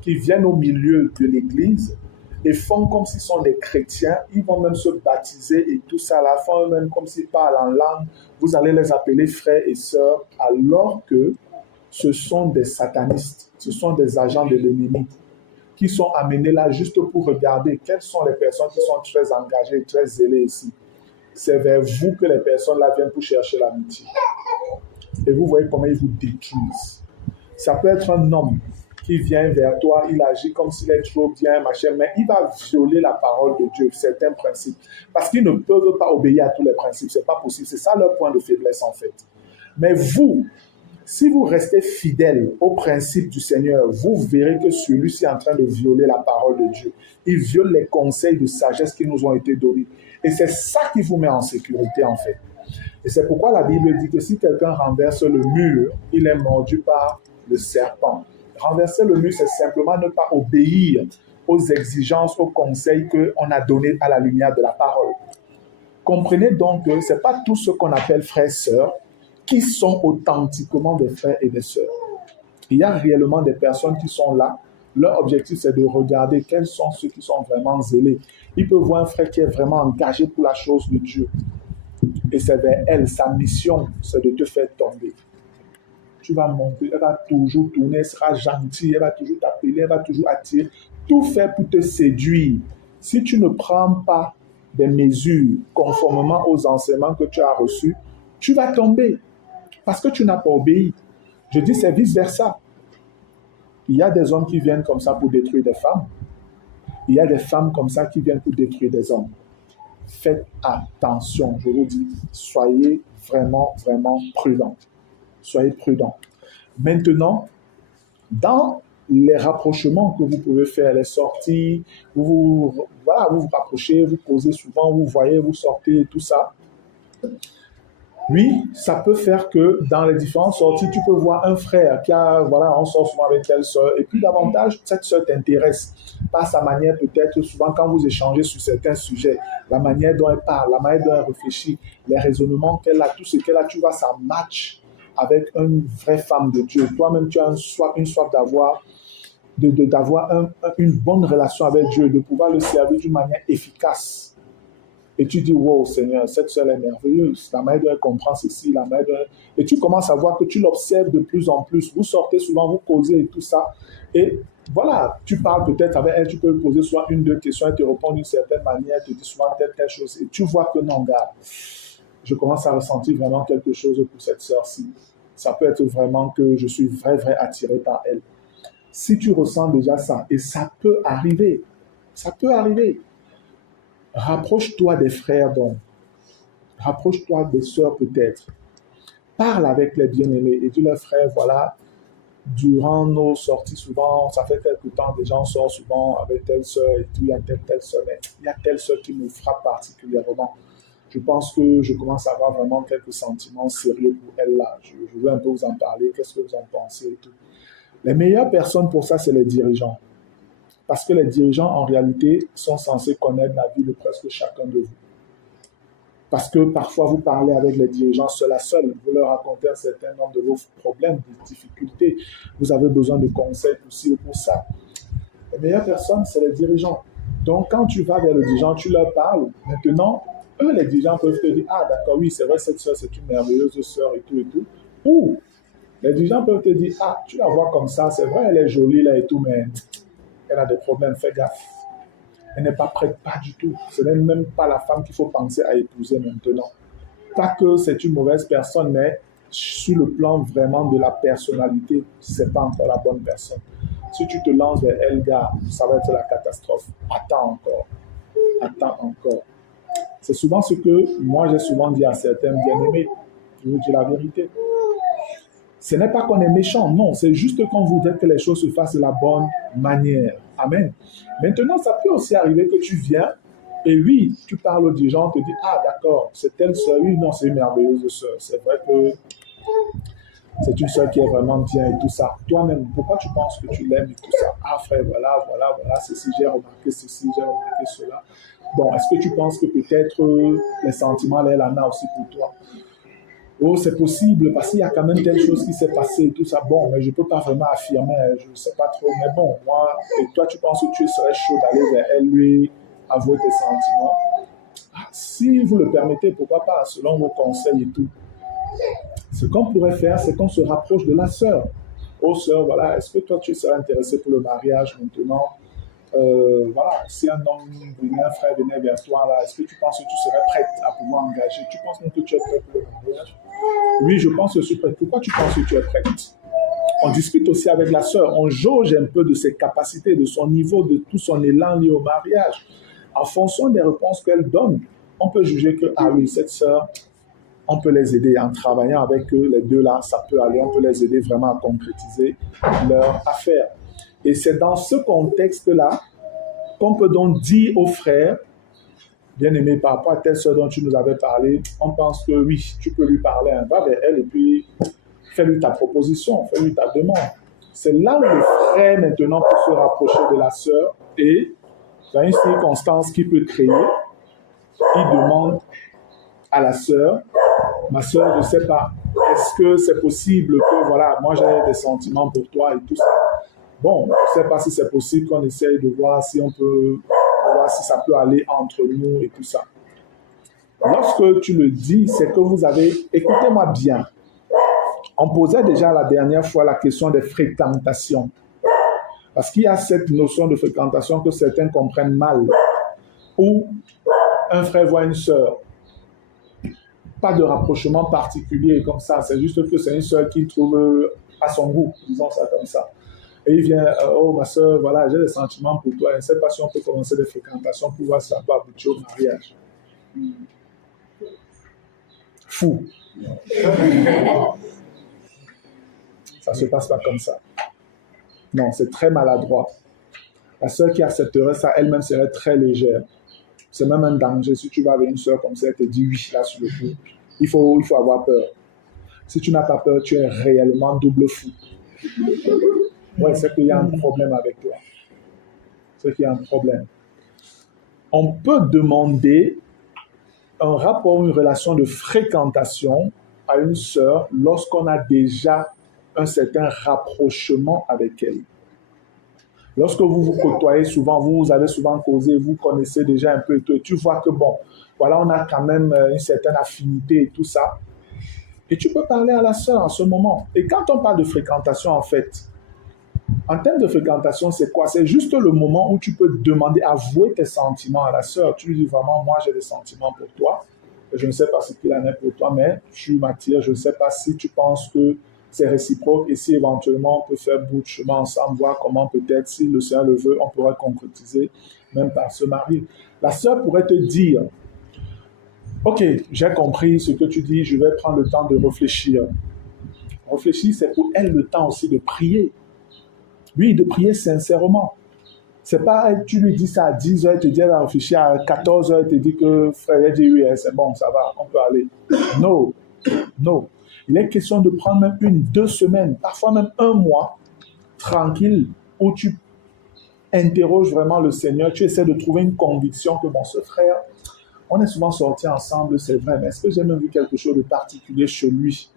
qui viennent au milieu de l'Église et font comme s'ils sont des chrétiens, ils vont même se baptiser et tout ça, là, font même comme s'ils parlent en langue, vous allez les appeler frères et sœurs, alors que ce sont des satanistes, ce sont des agents de l'ennemi, qui sont amenés là juste pour regarder quelles sont les personnes qui sont très engagées, très zélées ici. C'est vers vous que les personnes là viennent pour chercher l'amitié. Et vous voyez comment ils vous détruisent. Ça peut être un homme qui vient vers toi, il agit comme s'il est trop bien, machin, mais il va violer la parole de Dieu, certains principes. Parce qu'ils ne peuvent pas obéir à tous les principes, c'est pas possible. C'est ça leur point de faiblesse en fait. Mais vous, si vous restez fidèle aux principes du Seigneur, vous verrez que celui-ci est en train de violer la parole de Dieu. Il viole les conseils de sagesse qui nous ont été donnés. Et c'est ça qui vous met en sécurité en fait. Et c'est pourquoi la Bible dit que si quelqu'un renverse le mur, il est mordu par le serpent. Renverser le mur, c'est simplement ne pas obéir aux exigences, aux conseils qu'on a donnés à la lumière de la parole. Comprenez donc que ce n'est pas tout ce qu'on appelle frères-sœurs qui sont authentiquement des frères et des sœurs. Il y a réellement des personnes qui sont là. Leur objectif, c'est de regarder quels sont ceux qui sont vraiment zélés. Ils peuvent voir un frère qui est vraiment engagé pour la chose de Dieu. Et c'est vers elle, sa mission, c'est de te faire tomber. Tu vas monter, elle va toujours tourner, elle sera gentille, elle va toujours t'appeler, elle va toujours attirer. Tout fait pour te séduire. Si tu ne prends pas des mesures conformément aux enseignements que tu as reçus, tu vas tomber parce que tu n'as pas obéi. Je dis c'est vice-versa. Il y a des hommes qui viennent comme ça pour détruire des femmes. Il y a des femmes comme ça qui viennent pour détruire des hommes. Faites attention, je vous dis, soyez vraiment, vraiment prudents. Soyez prudents. Maintenant, dans les rapprochements que vous pouvez faire, les sorties, vous vous rapprochez, vous posez souvent, vous voyez, vous sortez, tout ça. Oui, ça peut faire que dans les différentes sorties, tu peux voir un frère qui a, voilà, on sort souvent avec telle sœur, et puis davantage, cette sœur t'intéresse par sa manière, peut-être souvent quand vous échangez sur certains sujets, la manière dont elle parle, la manière dont elle réfléchit, les raisonnements qu'elle a, tout ce qu'elle a, tu vois, ça match avec une vraie femme de Dieu. Toi-même, tu as une soif d'avoir une bonne relation avec Dieu, de pouvoir le servir d'une manière efficace. Et tu dis, wow, Seigneur, cette sœur est merveilleuse. La manière dont elle comprend ceci, la manière dont elle... Et tu commences à voir que tu l'observes de plus en plus. Vous sortez souvent, vous causez et tout ça. Et voilà, tu parles peut-être avec elle, tu peux lui poser soit une, deux questions, elle te répond d'une certaine manière, elle te dit souvent telle chose. Et tu vois que non, gars, je commence à ressentir vraiment quelque chose pour cette sœur-ci. Ça peut être vraiment que je suis vrai attiré par elle. Si tu ressens déjà ça, et ça peut arriver, rapproche-toi des frères donc, rapproche-toi des sœurs peut-être. Parle avec les bien-aimés et dis-leur frère, voilà, durant nos sorties, souvent, ça fait quelque temps, des gens sortent souvent avec telle sœur et tout, il y a telle sœur, mais il y a telle sœur qui me frappe particulièrement. Je pense que je commence à avoir vraiment quelques sentiments sérieux pour elle là. Je veux un peu vous en parler, qu'est-ce que vous en pensez et tout. Les meilleures personnes pour ça, c'est les dirigeants. Parce que les dirigeants, en réalité, sont censés connaître la vie de presque chacun de vous. Parce que parfois, vous parlez avec les dirigeants seul à seul. Vous leur racontez un certain nombre de vos problèmes, de difficultés. Vous avez besoin de conseils pour ci ou pour ça. Les meilleures personnes, c'est les dirigeants. Donc, quand tu vas vers le dirigeant, tu leur parles. Maintenant, eux, les dirigeants peuvent te dire, ah d'accord, oui, c'est vrai, cette sœur, c'est une merveilleuse sœur et tout et tout. Ou les dirigeants peuvent te dire, ah, tu la vois comme ça, c'est vrai, elle est jolie là et tout, mais elle a des problèmes, fais gaffe. Elle n'est pas prête, pas du tout. Ce n'est même pas la femme qu'il faut penser à épouser maintenant. Pas que c'est une mauvaise personne, mais sur le plan vraiment de la personnalité, c'est pas encore la bonne personne. Si tu te lances vers elle, gars, ça va être la catastrophe. Attends encore. Attends encore. C'est souvent ce que moi j'ai souvent dit à certains bien-aimés. Je vous dis la vérité. Ce n'est pas qu'on est méchant, non, c'est juste qu'on voudrait que les choses se fassent de la bonne manière. Amen. Maintenant, ça peut aussi arriver que tu viens et oui, tu parles aux dirigeants, on te dit, ah d'accord, c'est telle sœur, oui, non, c'est une merveilleuse sœur. C'est vrai que c'est une sœur qui est vraiment bien et tout ça. Toi-même, pourquoi tu penses que tu l'aimes et tout ça? Ah frère, voilà, ceci, j'ai remarqué ceci, j'ai remarqué cela. Bon, est-ce que tu penses que peut-être les sentiments, elle en a aussi pour toi? Oh, c'est possible, parce qu'il y a quand même telle chose qui s'est passée et tout ça. Bon, mais je ne peux pas vraiment affirmer, je ne sais pas trop. Mais bon, moi, et toi, tu penses que tu serais chaud d'aller vers elle, lui, avouer tes sentiments. Ah, si vous le permettez, pourquoi pas, selon vos conseils et tout. Ce qu'on pourrait faire, c'est qu'on se rapproche de la sœur. Oh, sœur, voilà, est-ce que toi, tu serais intéressée pour le mariage maintenant? Voilà, si un homme venait, un frère venait vers toi, là, est-ce que tu penses que tu serais prête à pouvoir engager? Tu penses même que tu es prête pour le mariage? Oui, je pense que je suis prête. Pourquoi tu penses que tu es prête? On discute aussi avec la sœur, on jauge un peu de ses capacités, de son niveau, de tout son élan lié au mariage. En fonction des réponses qu'elle donne, on peut juger que, ah oui, cette sœur, on peut les aider en travaillant avec eux, les deux là, ça peut aller, on peut les aider vraiment à concrétiser leur affaire. Et c'est dans ce contexte-là qu'on peut donc dire aux frères, bien aimé, par rapport à telle sœur dont tu nous avais parlé, on pense que oui, tu peux lui parler, hein, va vers elle et puis fais-lui ta proposition, fais-lui ta demande. C'est là où le frère maintenant peut se rapprocher de la sœur et dans une circonstance qu'il peut créer, il demande à la sœur, ma sœur, je ne sais pas, est-ce que c'est possible que, voilà, moi j'ai des sentiments pour toi et tout ça. Bon, je ne sais pas si c'est possible qu'on essaye de voir si on peut, voir si ça peut aller entre nous et tout ça. Lorsque tu le dis, c'est que vous avez, écoutez-moi bien, on posait déjà la dernière fois la question des fréquentations. Parce qu'il y a cette notion de fréquentation que certains comprennent mal. Où un frère voit une sœur, pas de rapprochement particulier comme ça, c'est juste que c'est une sœur qu'il trouve à son goût, disons ça comme ça. Et il vient, oh ma soeur, voilà, j'ai des sentiments pour toi. Je ne sais pas si on peut commencer des fréquentations pour voir si ça peut aboutir au mariage. Fou. Ça ne se passe pas comme ça. Non, c'est très maladroit. La sœur qui accepterait ça, elle-même serait très légère. C'est même un danger. Si tu vas avec une sœur comme ça, elle te dit oui, là sur le coup. Il faut avoir peur. Si tu n'as pas peur, tu es réellement double fou. Oui, c'est qu'il y a un problème avec toi. C'est qu'il y a un problème. On peut demander un rapport, une relation de fréquentation à une sœur lorsqu'on a déjà un certain rapprochement avec elle. Lorsque vous vous côtoyez souvent, vous avez souvent causé, vous connaissez déjà un peu et tout, et tu vois que bon, voilà, on a quand même une certaine affinité et tout ça. Et tu peux parler à la sœur en ce moment. Et quand on parle de fréquentation, en fait, en termes de fréquentation, c'est quoi? C'est juste le moment où tu peux demander, avouer tes sentiments à la sœur. Tu lui dis vraiment, moi j'ai des sentiments pour toi. Je ne sais pas ce qu'il en est pour toi, mais tu m'attires. Je ne sais pas si tu penses que c'est réciproque et si éventuellement on peut faire bout de chemin ensemble, voir comment peut-être, si le Seigneur le veut, on pourrait concrétiser même par se marier. La sœur pourrait te dire, ok, j'ai compris ce que tu dis, je vais prendre le temps de réfléchir. Réfléchir, c'est pour elle le temps aussi de prier. Oui, de prier sincèrement. C'est pas, tu lui dis ça à 10 heures, elle te dit, elle va réfléchir à 14 heures, elle te dit que frère, elle dit oui, c'est bon, ça va, on peut aller. Non, non. Il est question de prendre même 1, 2 semaines, parfois même 1 mois, tranquille, où tu interroges vraiment le Seigneur, tu essaies de trouver une conviction que, bon, ce frère, on est souvent sortis ensemble, c'est vrai, mais est-ce que j'ai même vu quelque chose de particulier chez lui?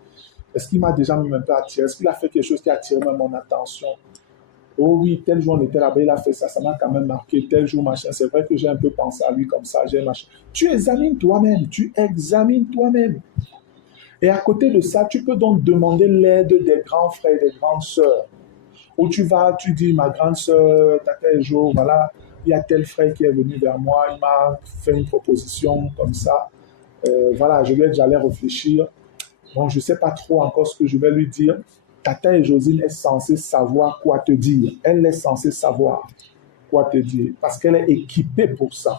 Est-ce qu'il m'a déjà même un peu attiré? Est-ce qu'il a fait quelque chose qui a attiré même mon attention? Oh oui, tel jour on était là-bas, il a fait ça, ça m'a quand même marqué, tel jour, machin. C'est vrai que j'ai un peu pensé à lui comme ça, j'ai machin. Tu examines toi-même, tu examines toi-même. Et à côté de ça, tu peux donc demander l'aide des grands frères et des grandes sœurs. Où tu vas, tu dis, ma grande sœur, tel jour, voilà, il y a tel frère qui est venu vers moi, il m'a fait une proposition comme ça. Voilà, j'allais réfléchir. Bon, je ne sais pas trop encore ce que je vais lui dire. Tata et Josine est censée savoir quoi te dire. Elle est censée savoir quoi te dire parce qu'elle est équipée pour ça.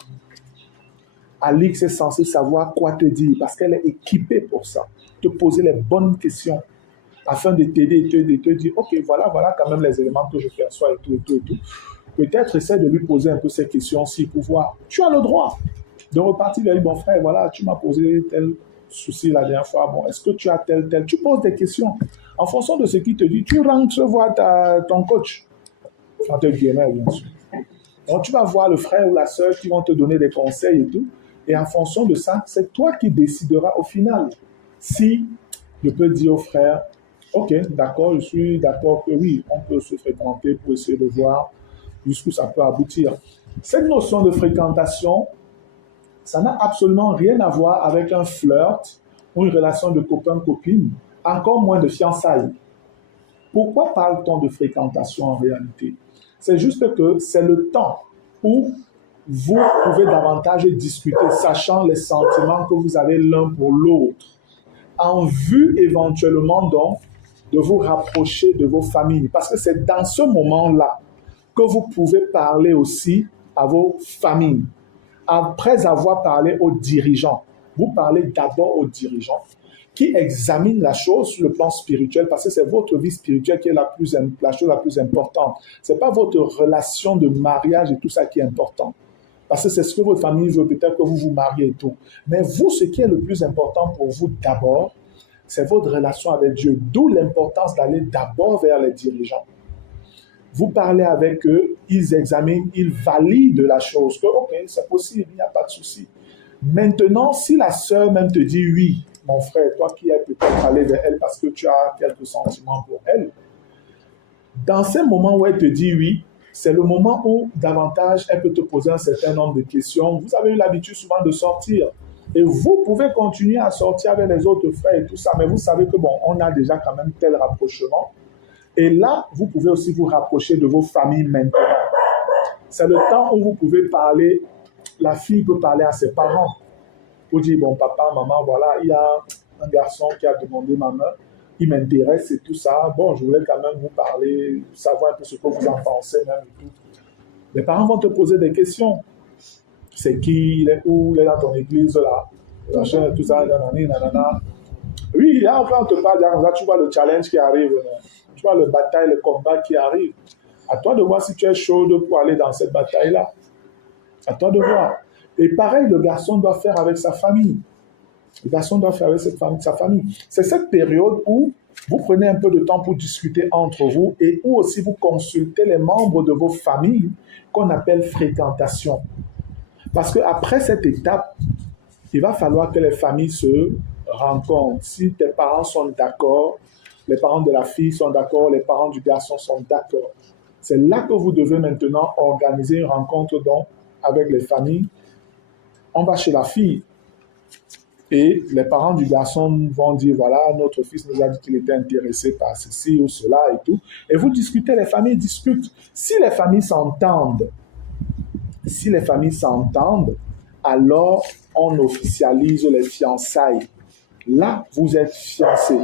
Alix est censée savoir quoi te dire parce qu'elle est équipée pour ça. Te poser les bonnes questions afin de t'aider et te dire, ok, voilà quand même les éléments que je perçois et tout. Peut-être essaie de lui poser un peu ces questions-ci pour voir. Tu as le droit de repartir vers lui, bon frère, voilà, tu m'as posé tel souci la dernière fois, bon, est-ce que tu as tel. Tu poses des questions. En fonction de ce qu'il te dit, tu rentres voir ton coach. Entre guillemets, bien sûr. Donc, tu vas voir le frère ou la sœur qui vont te donner des conseils et tout. Et en fonction de ça, c'est toi qui décideras au final. Si je peux dire au frère, ok, d'accord, je suis d'accord que oui, on peut se fréquenter pour essayer de voir jusqu'où ça peut aboutir. Cette notion de fréquentation, ça n'a absolument rien à voir avec un flirt ou une relation de copain-copine, encore moins de fiançailles. Pourquoi parle-t-on de fréquentation en réalité? C'est juste que c'est le temps où vous pouvez davantage discuter, sachant les sentiments que vous avez l'un pour l'autre, en vue éventuellement donc de vous rapprocher de vos familles. Parce que c'est dans ce moment-là que vous pouvez parler aussi à vos familles. Après avoir parlé aux dirigeants, vous parlez d'abord aux dirigeants qui examinent la chose sur le plan spirituel parce que c'est votre vie spirituelle qui est la chose la plus importante. Ce n'est pas votre relation de mariage et tout ça qui est important. Parce que c'est ce que votre famille veut, peut-être que vous vous mariez et tout. Mais vous, ce qui est le plus important pour vous d'abord, c'est votre relation avec Dieu. D'où l'importance d'aller d'abord vers les dirigeants. Vous parlez avec eux, ils examinent, ils valident la chose. Que, ok, c'est possible, il n'y a pas de souci. Maintenant, si la sœur même te dit oui, mon frère, toi qui es peut-être allé vers elle parce que tu as quelques sentiments pour elle, dans ces moments où elle te dit oui, c'est le moment où davantage elle peut te poser un certain nombre de questions. Vous avez eu l'habitude souvent de sortir. Et vous pouvez continuer à sortir avec les autres frères et tout ça, mais vous savez que bon, on a déjà quand même tel rapprochement. Et là, vous pouvez aussi vous rapprocher de vos familles maintenant. C'est le temps où vous pouvez parler, la fille peut parler à ses parents. Vous dire, bon, papa, maman, voilà, il y a un garçon qui a demandé ma main, il m'intéresse et tout ça. Bon, je voulais quand même vous parler, savoir un peu ce que vous en pensez même et tout. Les parents vont te poser des questions. C'est qui, il est où, il est dans ton église, là, machin, tout ça, nanana. Oui, là, après, on te parle, là, tu vois le challenge qui arrive, tu vois le bataille, le combat qui arrive. À toi de voir si tu es chaude pour aller dans cette bataille-là. À toi de voir. Et pareil, le garçon doit faire avec sa famille. Le garçon doit faire avec sa famille. C'est cette période où vous prenez un peu de temps pour discuter entre vous et où aussi vous consultez les membres de vos familles qu'on appelle fréquentation. Parce qu'après cette étape, il va falloir que les familles se rencontrent. Si tes parents sont d'accord, les parents de la fille sont d'accord, les parents du garçon sont d'accord. C'est là que vous devez maintenant organiser une rencontre donc, avec les familles. On va chez la fille et les parents du garçon vont dire, voilà, notre fils nous a dit qu'il était intéressé par ceci ou cela et tout. Et vous discutez, les familles discutent. Si les familles s'entendent, alors on officialise les fiançailles. Là, vous êtes fiancés.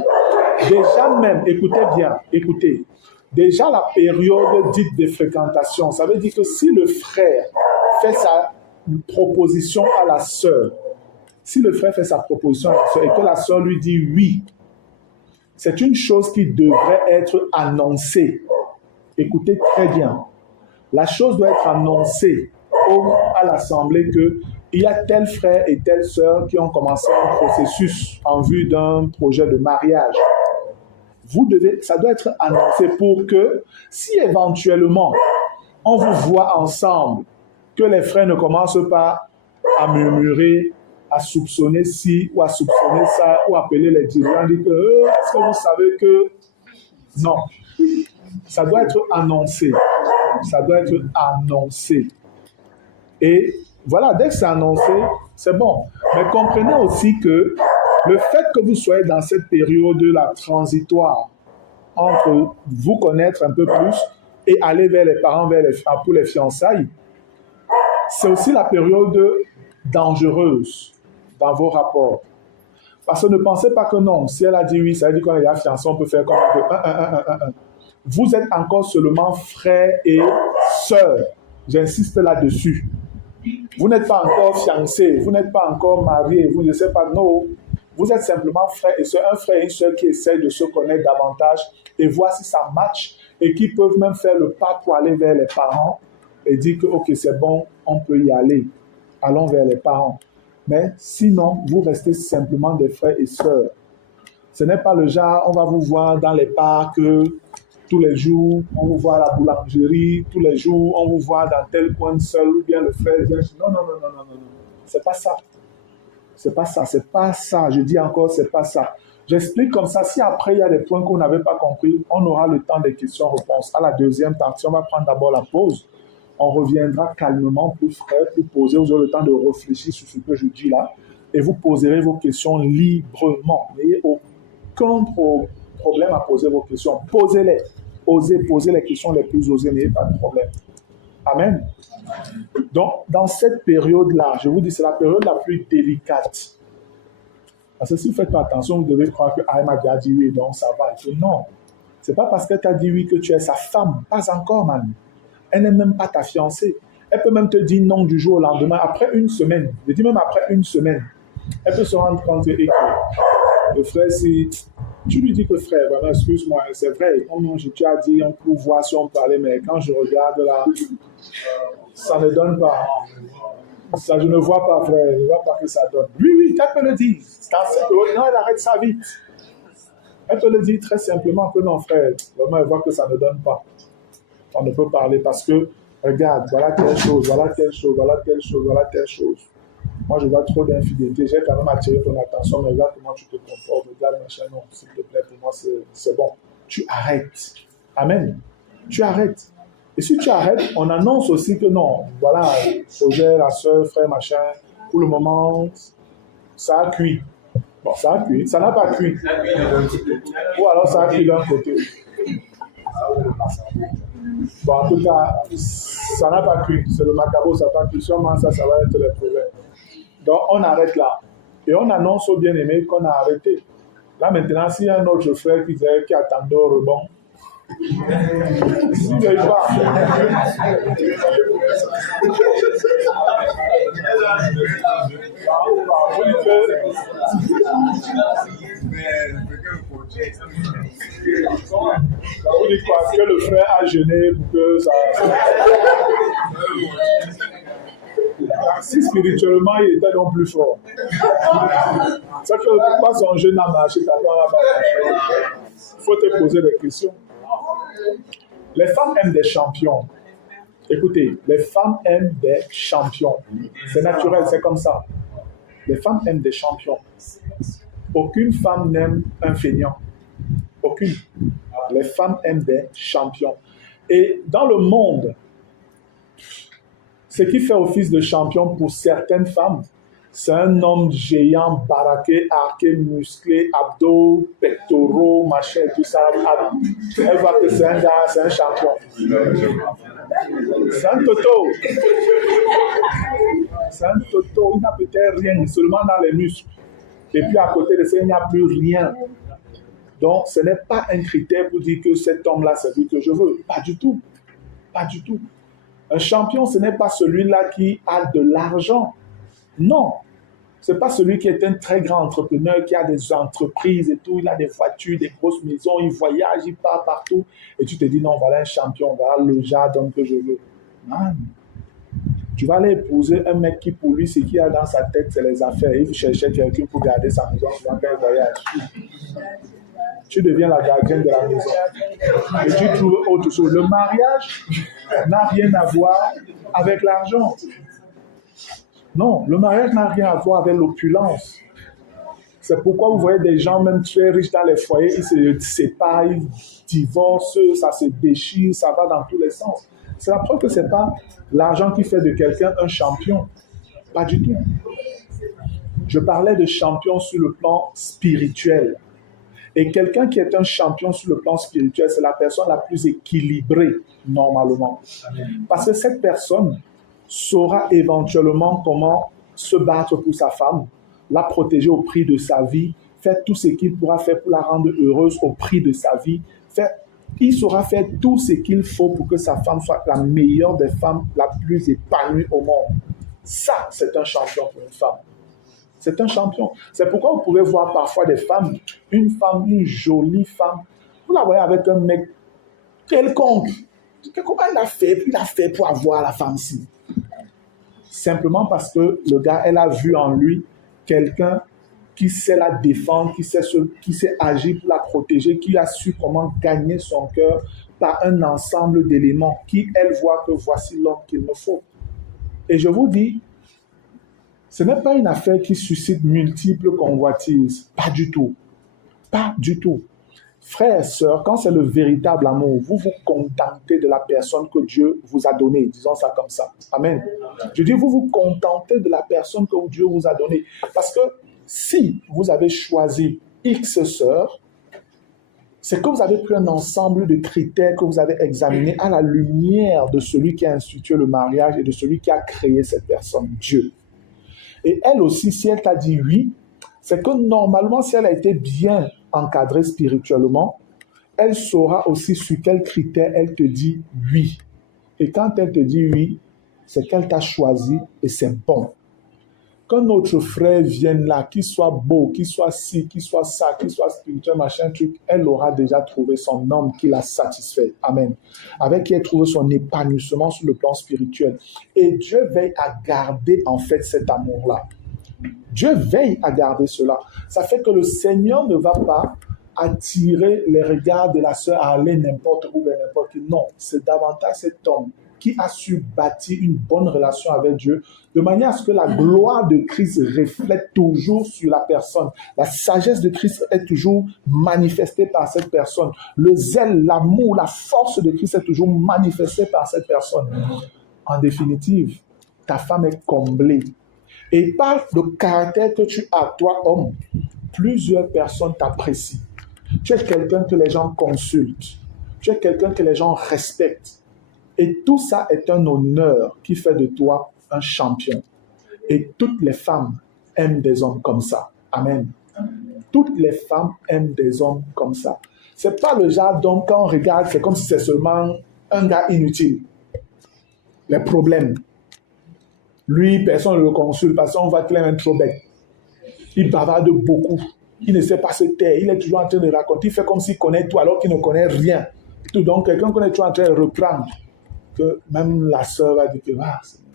Déjà même, écoutez bien, écoutez, déjà la période dite de fréquentation, ça veut dire que si le frère fait sa proposition à la sœur, si le frère fait sa proposition à la sœur et que la sœur lui dit oui, c'est une chose qui devrait être annoncée. Écoutez très bien. La chose doit être annoncée à l'assemblée qu'il y a tel frère et telle sœur qui ont commencé un processus en vue d'un projet de mariage. Ça doit être annoncé pour que, si éventuellement on vous voit ensemble, que les frères ne commencent pas à murmurer, à soupçonner ci ou à soupçonner ça, ou appeler les dirigeants, dire que est-ce que vous savez que... Non. Ça doit être annoncé. Ça doit être annoncé. Et voilà, dès que c'est annoncé, c'est bon. Mais comprenez aussi que le fait que vous soyez dans cette période-là transitoire, entre vous connaître un peu plus et aller vers les parents pour les fiançailles, c'est aussi la période dangereuse dans vos rapports. Parce que ne pensez pas que non, si elle a dit oui, ça veut dire qu'on est déjà fiancé, on peut faire comme on veut. Vous êtes encore seulement frère et sœur. J'insiste là-dessus. Vous n'êtes pas encore fiancé, vous n'êtes pas encore marié, vous ne savez pas, non. Vous êtes simplement frère et sœur, un frère et une sœur qui essayent de se connaître davantage et voir si ça match et qui peuvent même faire le pas pour aller vers les parents et dire que ok, c'est bon, on peut y aller. Allons vers les parents. Mais sinon, vous restez simplement des frères et sœurs. Ce n'est pas le genre, on va vous voir dans les parcs tous les jours, on vous voit à la boulangerie, tous les jours, on vous voit dans tel coin seul, ou bien le frère vient. Non. C'est pas ça. C'est pas ça, c'est pas ça. Je dis encore, c'est pas ça. J'explique comme ça. Si après, il y a des points qu'on n'avait pas compris, on aura le temps des questions-réponses. À la deuxième partie, on va prendre d'abord la pause. On reviendra calmement, plus frais, plus posé. Vous aurez le temps de réfléchir sur ce que je dis là. Et vous poserez vos questions librement. N'ayez aucun problème à poser vos questions. Posez-les. Osez poser les questions les plus osées. N'ayez pas de problème. Amen. Donc, dans cette période-là, je vous dis, c'est la période la plus délicate. Parce que si vous ne faites pas attention, vous devez croire que Aïma a dit oui, donc ça va. Non. Ce n'est pas parce qu'elle t'a dit oui que tu es sa femme. Pas encore, man. Elle n'est même pas ta fiancée. Elle peut même te dire non du jour au lendemain, après une semaine. Je dis même après une semaine. Elle peut se rendre compte que le frère, si tu lui dis que frère, vraiment, excuse-moi, c'est vrai, je t'ai dit, on peut voir si on parlait, mais quand je regarde là, ça ne donne pas. Ça, je ne vois pas, frère, je ne vois pas que ça donne. Oui, elle peut le dire. Non, elle arrête ça vite. Elle peut le dire très simplement que non, frère, vraiment, elle voit que ça ne donne pas. On ne peut parler parce que, regarde, voilà telle chose, voilà telle chose, voilà telle chose, voilà telle chose. Moi, je vois trop d'infidélité. J'ai quand même attiré ton attention, mais regarde comment tu te comportes. Regarde, machin, non, s'il te plaît, pour moi, c'est bon. Tu arrêtes. Amen. Tu arrêtes. Et si tu arrêtes, on annonce aussi que non, voilà, Roger, la soeur, frère, machin, pour le moment, ça a cuit. Bon, ça a cuit. Ça n'a pas cuit. Ou alors ça a cuit d'un côté. Bon, en tout cas, ça n'a pas cuit. C'est le macabo, ça n'a pas cuit. Sûrement, ça va être le problème. Donc, on arrête là. Et on annonce aux bien-aimés qu'on a arrêté. Là, maintenant, s'il y a un autre frère qui attendait au rebond, s'il ne veut pas. Vous dites quoi? Que le frère a jeûné pour que ça... Si spirituellement il était donc plus fort. C'est que pourquoi son jeûne a marché, t'as pas marché. Il faut te poser des questions. Les femmes aiment des champions. Écoutez, les femmes aiment des champions. C'est naturel, c'est comme ça. Les femmes aiment des champions. Aucune femme n'aime un feignant. Aucune. Les femmes aiment des champions. Et dans le monde, ce qui fait office de champion pour certaines femmes, c'est un homme géant, baraqué, arqué, musclé, abdos, pectoraux, machin, tout ça. Elle voit que c'est un gars, c'est un champion. C'est un toto. C'est un toto. Il n'a peut-être rien, seulement dans les muscles. Et puis à côté de ça, il n'y a plus rien. Donc, ce n'est pas un critère pour dire que cet homme-là, c'est lui que je veux. Pas du tout. Pas du tout. Un champion, ce n'est pas celui-là qui a de l'argent. Non. Ce n'est pas celui qui est un très grand entrepreneur, qui a des entreprises et tout, il a des voitures, des grosses maisons, il voyage, il part partout. Et tu te dis, non, voilà un champion, voilà le genre d'homme que je veux. Man. Tu vas aller épouser un mec qui, pour lui, ce qu'il a dans sa tête, c'est les affaires. Il cherchait quelqu'un pour garder sa maison pendant un voyage. Tu deviens la gardienne de la maison. Et tu trouves autre chose. Le mariage n'a rien à voir avec l'argent. Non, le mariage n'a rien à voir avec l'opulence. C'est pourquoi vous voyez des gens même très riches dans les foyers, ils se séparent, ils divorcent, ça se déchire, ça va dans tous les sens. C'est la preuve que ce n'est pas l'argent qui fait de quelqu'un un champion. Pas du tout. Je parlais de champion sur le plan spirituel. Et quelqu'un qui est un champion sur le plan spirituel, c'est la personne la plus équilibrée, normalement. Parce que cette personne saura éventuellement comment se battre pour sa femme, la protéger au prix de sa vie, faire tout ce qu'il pourra faire pour la rendre heureuse au prix de sa vie. Il saura faire tout ce qu'il faut pour que sa femme soit la meilleure des femmes, la plus épanouie au monde. Ça, c'est un champion pour une femme. C'est un champion. C'est pourquoi vous pouvez voir parfois des femmes, une jolie femme, vous la voyez avec un mec quelconque. Comment il a fait pour avoir la femme-ci? Simplement parce que le gars, elle a vu en lui quelqu'un qui sait la défendre, qui sait agir pour la protéger, qui a su comment gagner son cœur par un ensemble d'éléments qui, elle, voit que voici l'homme qu'il me faut. Et je vous dis, ce n'est pas une affaire qui suscite multiples convoitises. Pas du tout. Pas du tout. Frères et sœurs, quand c'est le véritable amour, vous vous contentez de la personne que Dieu vous a donnée. Disons ça comme ça. Amen. Je dis, vous vous contentez de la personne que Dieu vous a donnée. Parce que si vous avez choisi X sœur, c'est que vous avez pris un ensemble de critères que vous avez examinés à la lumière de celui qui a institué le mariage et de celui qui a créé cette personne, Dieu. Et elle aussi, si elle t'a dit oui, c'est que normalement, si elle a été bien encadrée spirituellement, elle saura aussi sur quels critères elle te dit oui. Et quand elle te dit oui, c'est qu'elle t'a choisi et c'est bon. Quand notre frère vienne là, qu'il soit beau, qu'il soit ci, qu'il soit ça, qu'il soit spirituel, machin, truc, elle aura déjà trouvé son homme qui l'a satisfait. Amen. Avec qui elle trouve son épanouissement sur le plan spirituel. Et Dieu veille à garder en fait cet amour-là. Dieu veille à garder cela. Ça fait que le Seigneur ne va pas attirer les regards de la sœur à aller n'importe où, vers n'importe qui. Non, c'est davantage cet homme qui a su bâtir une bonne relation avec Dieu, de manière à ce que la gloire de Christ reflète toujours sur la personne. La sagesse de Christ est toujours manifestée par cette personne. Le zèle, l'amour, la force de Christ est toujours manifestée par cette personne. En définitive, ta femme est comblée. Et par le caractère que tu as, toi, homme, plusieurs personnes t'apprécient. Tu es quelqu'un que les gens consultent. Tu es quelqu'un que les gens respectent. Et tout ça est un honneur qui fait de toi un champion. Et toutes les femmes aiment des hommes comme ça. Amen. Toutes les femmes aiment des hommes comme ça. Ce n'est pas le genre d'homme, quand on regarde, c'est comme si c'est seulement un gars inutile. Les problèmes. Lui, personne ne le consulte parce qu'on va clairement trop bête. Il bavarde beaucoup. Il ne sait pas se taire. Il est toujours en train de raconter. Il fait comme s'il connaît tout alors qu'il ne connaît rien. Tout. Donc, quelqu'un qu'on est toujours en train de reprendre. Que même la sœur va dire que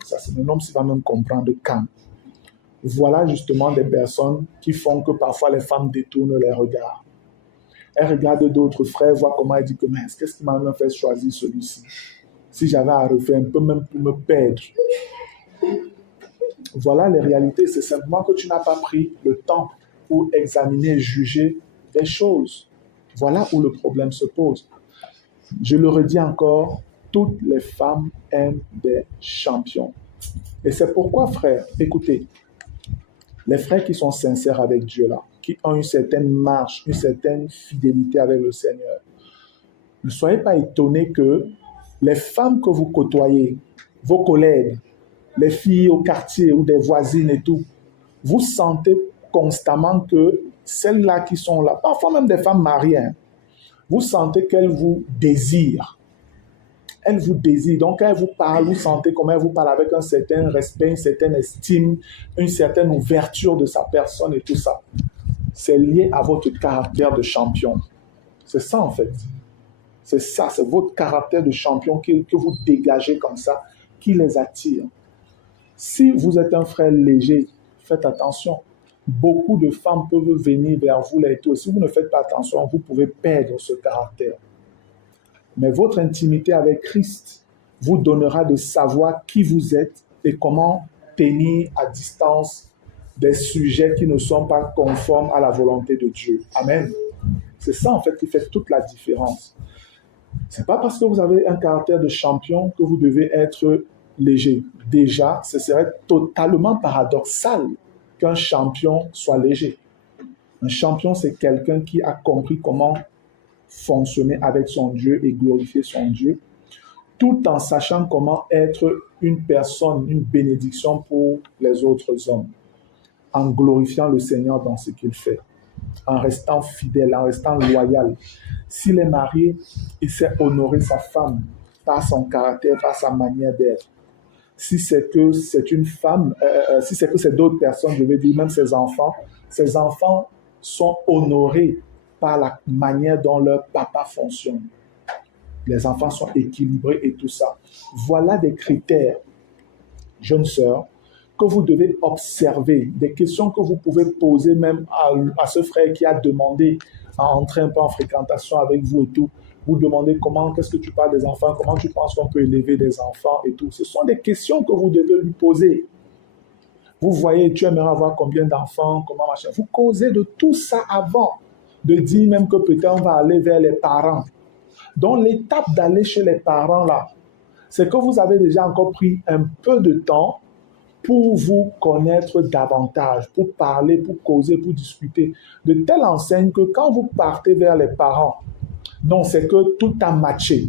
ça c'est un homme qui va même comprendre quand. Voilà justement des personnes qui font que parfois les femmes détournent les regards. Elles regardent d'autres frères, voient comment elles disent que qu'est-ce qui m'a même fait choisir celui-ci? Si j'avais à refaire un peu même pour me perdre. Voilà les réalités, c'est simplement que tu n'as pas pris le temps pour examiner, juger des choses. Voilà où le problème se pose. Je le redis encore, toutes les femmes aiment des champions. Et c'est pourquoi, frères, écoutez, les frères qui sont sincères avec Dieu là, qui ont une certaine marche, une certaine fidélité avec le Seigneur, ne soyez pas étonnés que les femmes que vous côtoyez, vos collègues, les filles au quartier ou des voisines et tout, vous sentez constamment que celles-là qui sont là, parfois même des femmes mariées, hein, vous sentez qu'elles vous désirent. Elle vous désire. Donc, quand elle vous parle, vous sentez comment elle vous parle avec un certain respect, une certaine estime, une certaine ouverture de sa personne et tout ça. C'est lié à votre caractère de champion. C'est ça, en fait. C'est ça, c'est votre caractère de champion que vous dégagez comme ça, qui les attire. Si vous êtes un frère léger, faites attention. Beaucoup de femmes peuvent venir vers vous là et tout. Si vous ne faites pas attention, vous pouvez perdre ce caractère. Mais votre intimité avec Christ vous donnera de savoir qui vous êtes et comment tenir à distance des sujets qui ne sont pas conformes à la volonté de Dieu. Amen. C'est ça en fait qui fait toute la différence. Ce n'est pas parce que vous avez un caractère de champion que vous devez être léger. Déjà, ce serait totalement paradoxal qu'un champion soit léger. Un champion, c'est quelqu'un qui a compris comment fonctionner avec son Dieu et glorifier son Dieu, tout en sachant comment être une personne, une bénédiction pour les autres hommes, en glorifiant le Seigneur dans ce qu'il fait, en restant fidèle, en restant loyal. S'il est marié, il sait honorer sa femme par son caractère, par sa manière d'être. Si c'est que c'est une femme, si c'est que c'est d'autres personnes, je veux dire même ses enfants sont honorés par la manière dont leur papa fonctionne. Les enfants sont équilibrés et tout ça. Voilà des critères, jeunes sœurs, que vous devez observer, des questions que vous pouvez poser même à ce frère qui a demandé à entrer un peu en fréquentation avec vous et tout. Vous demandez qu'est-ce que tu parles des enfants, comment tu penses qu'on peut élever des enfants et tout. Ce sont des questions que vous devez lui poser. Vous voyez, tu aimerais avoir combien d'enfants, comment machin. Vous causez de tout ça avant de dire même que peut-être on va aller vers les parents. Donc l'étape d'aller chez les parents là, c'est que vous avez déjà encore pris un peu de temps pour vous connaître davantage, pour parler, pour causer, pour discuter, de telle enseigne que quand vous partez vers les parents, non, c'est que tout a matché,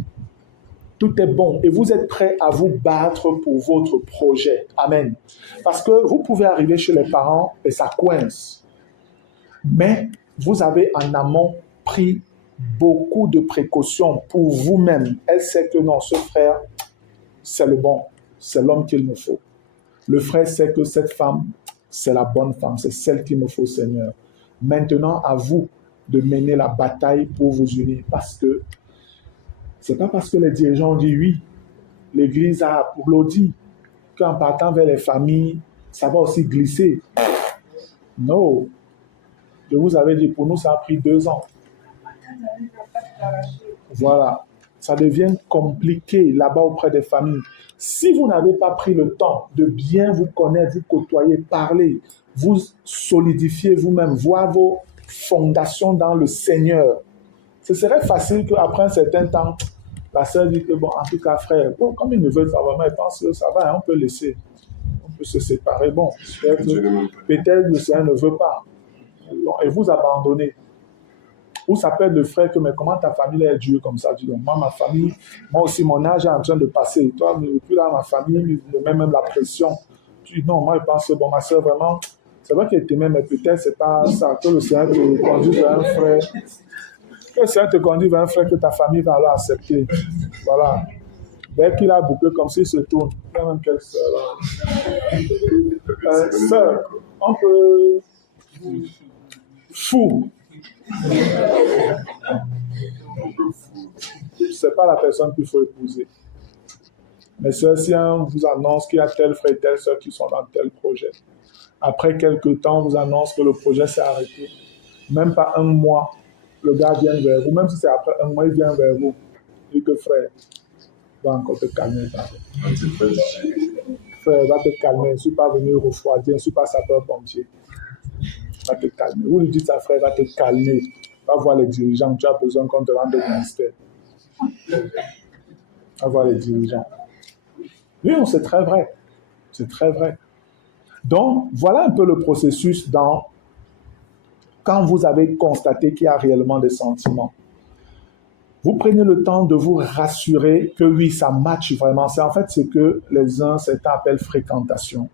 tout est bon et vous êtes prêt à vous battre pour votre projet. Amen. Parce que vous pouvez arriver chez les parents et ça coince. Mais vous avez en amont pris beaucoup de précautions pour vous-même. Elle sait que non, ce frère, c'est le bon, c'est l'homme qu'il me faut. Le frère sait que cette femme, c'est la bonne femme, c'est celle qu'il me faut, Seigneur. Maintenant, à vous de mener la bataille pour vous unir. Parce que c'est pas parce que les dirigeants ont dit oui, l'Église a applaudi, qu'en partant vers les familles, ça va aussi glisser. Non. Je vous avais dit, pour nous, ça a pris 2 ans. Voilà. Ça devient compliqué là-bas auprès des familles. Si vous n'avez pas pris le temps de bien vous connaître, vous côtoyer, parler, vous solidifier vous-même, voir vos fondations dans le Seigneur, ce serait facile qu'après un certain temps, la sœur dit que, bon, en tout cas, frère, bon, comme ils ne veulent pas vraiment, ils pensent que ça va, hein, on peut laisser, on peut se séparer. Bon, peut-être le Seigneur ne veut pas. Bon, et vous abandonnez. Ou ça peut être le frère que, mais comment ta famille est dure comme ça? Dis donc, moi, ma famille, moi aussi, mon âge est en train de passer. Toi, depuis là, ma famille me met même la pression. Tu dis, non, moi, je pense que, bon, ma soeur, vraiment, c'est vrai qu'elle t'aimait, mais peut-être c'est pas ça, que le Seigneur te conduit vers un frère. Que le Seigneur te conduit vers un frère que ta famille va alors accepter. Voilà. Dès qu'il a bouclé comme s'il se tourne, il y a même quelques sœurs. Sœur, on peut... Fou. C'est pas la personne qu'il faut épouser. Mais si on vous annonce qu'il y a tel frère et telle soeur qui sont dans tel projet, après quelques temps, on vous annonce que le projet s'est arrêté. Même pas 1 mois, le gars vient vers vous. Même si c'est après 1 mois, il vient vers vous. Il dit que frère, va encore te calmer. Frère, va te calmer. Je ne suis pas venu refroidir, je ne suis pas sapeur-pompier. Va te calmer. Vous lui dites à frère, va te calmer. Va voir les dirigeants. Tu as besoin qu'on te rende au ministère. Va voir les dirigeants. Oui, c'est très vrai. C'est très vrai. Donc, voilà un peu le processus quand vous avez constaté qu'il y a réellement des sentiments. Vous prenez le temps de vous rassurer que oui, ça match vraiment. C'est en fait ce que certains appellent fréquentation.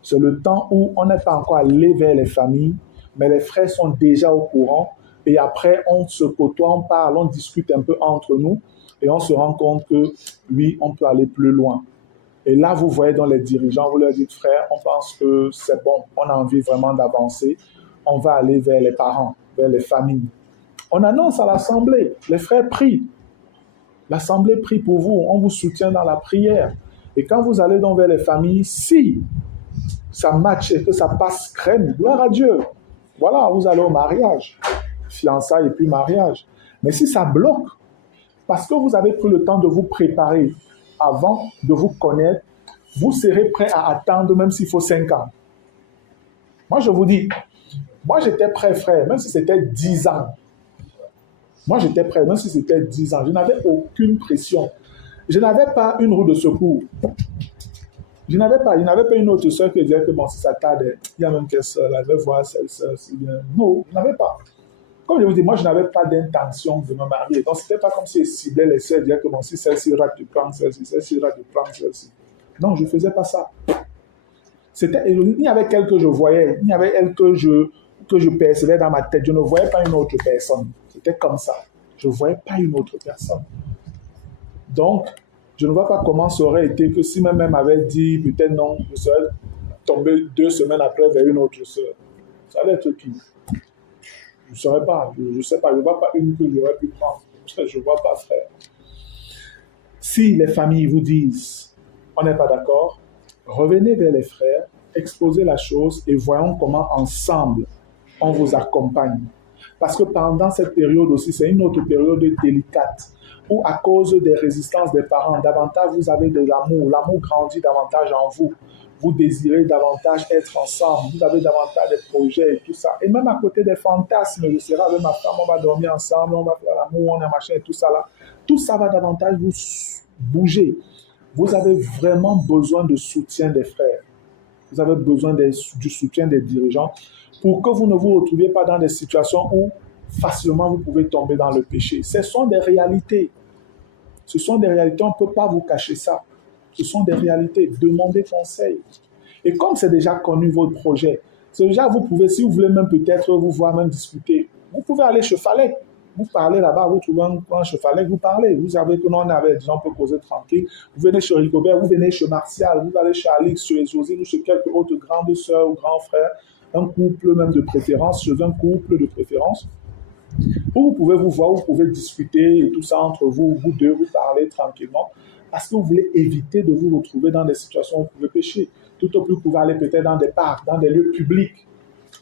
C'est le temps où on n'est pas encore allé vers les familles mais les frères sont déjà au courant. Et après, on se côtoie, on parle, on discute un peu entre nous et on se rend compte que, oui, on peut aller plus loin. Et là, vous voyez dans les dirigeants, vous leur dites, frère, on pense que c'est bon, on a envie vraiment d'avancer, on va aller vers les parents, vers les familles. On annonce à l'assemblée, les frères prient. L'assemblée prie pour vous, on vous soutient dans la prière. Et quand vous allez donc vers les familles, si ça matche et que ça passe crème, gloire à Dieu. Voilà, vous allez au mariage, fiançailles et puis mariage. Mais si ça bloque, parce que vous avez pris le temps de vous préparer avant de vous connaître, vous serez prêt à attendre même s'il faut 5 ans. Moi, je vous dis, moi j'étais prêt, frère, même si c'était 10 ans. Moi, j'étais prêt, même si c'était 10 ans. Je n'avais aucune pression. Je n'avais pas une roue de secours. Je n'avais pas une autre soeur qui disait que bon, si ça tarde, il y a même qu'elle seule, elle veut voir cette soeur, c'est bien. Non, je n'avais pas. Comme je vous dis, moi, je n'avais pas d'intention de me marier. Donc, ce n'était pas comme si elle ciblait les sœurs, disait que bon, si celle-ci rate, tu prends celle-ci, celle-ci rate, tu prends celle-ci. Non, je ne faisais pas ça. Il y avait qu'elle que je voyais, il y avait elle que je percevais dans ma tête. Je ne voyais pas une autre personne. C'était comme ça. Je ne voyais pas une autre personne. Donc, je ne vois pas comment ça aurait été que si ma mère m'avait dit, peut-être non, je serais tombé 2 semaines après vers une autre sœur. Ça allait être qui? Je ne saurais pas. Je ne sais pas. Je ne vois pas une que j'aurais pu prendre. Je ne vois pas, frère. Si les familles vous disent, on n'est pas d'accord, revenez vers les frères, exposez la chose et voyons comment ensemble on vous accompagne. Parce que pendant cette période aussi, c'est une autre période délicate où à cause des résistances des parents, davantage vous avez de l'amour. L'amour grandit davantage en vous. Vous désirez davantage être ensemble. Vous avez davantage de projets et tout ça. Et même à côté des fantasmes, je serai avec ma femme, on va dormir ensemble, on va faire l'amour, on a machin et tout ça là. Tout ça va davantage vous bouger. Vous avez vraiment besoin de soutien des frères. Vous avez besoin du soutien des dirigeants pour que vous ne vous retrouviez pas dans des situations où facilement vous pouvez tomber dans le péché. Ce sont des réalités. Ce sont des réalités, on ne peut pas vous cacher ça. Ce sont des réalités. Demandez conseil. Et comme c'est déjà connu votre projet, c'est déjà, vous pouvez, si vous voulez même peut-être vous voir, même discuter, vous pouvez aller chez Falek. Vous parlez là-bas, vous trouvez un chez Falek, vous parlez. Vous savez que nous, on avait des gens pour causer tranquille. Vous venez chez Rigobert, vous venez chez Martial, vous allez chez Alix, chez José, ou chez quelques autres grandes sœurs ou grands frères, un couple même de préférence, chez un couple de préférence, où vous pouvez vous voir, vous pouvez discuter et tout ça entre vous, vous deux, vous parlez tranquillement, parce que vous voulez éviter de vous retrouver dans des situations où vous pouvez pécher. Tout au plus, vous pouvez aller peut-être dans des parcs, dans des lieux publics,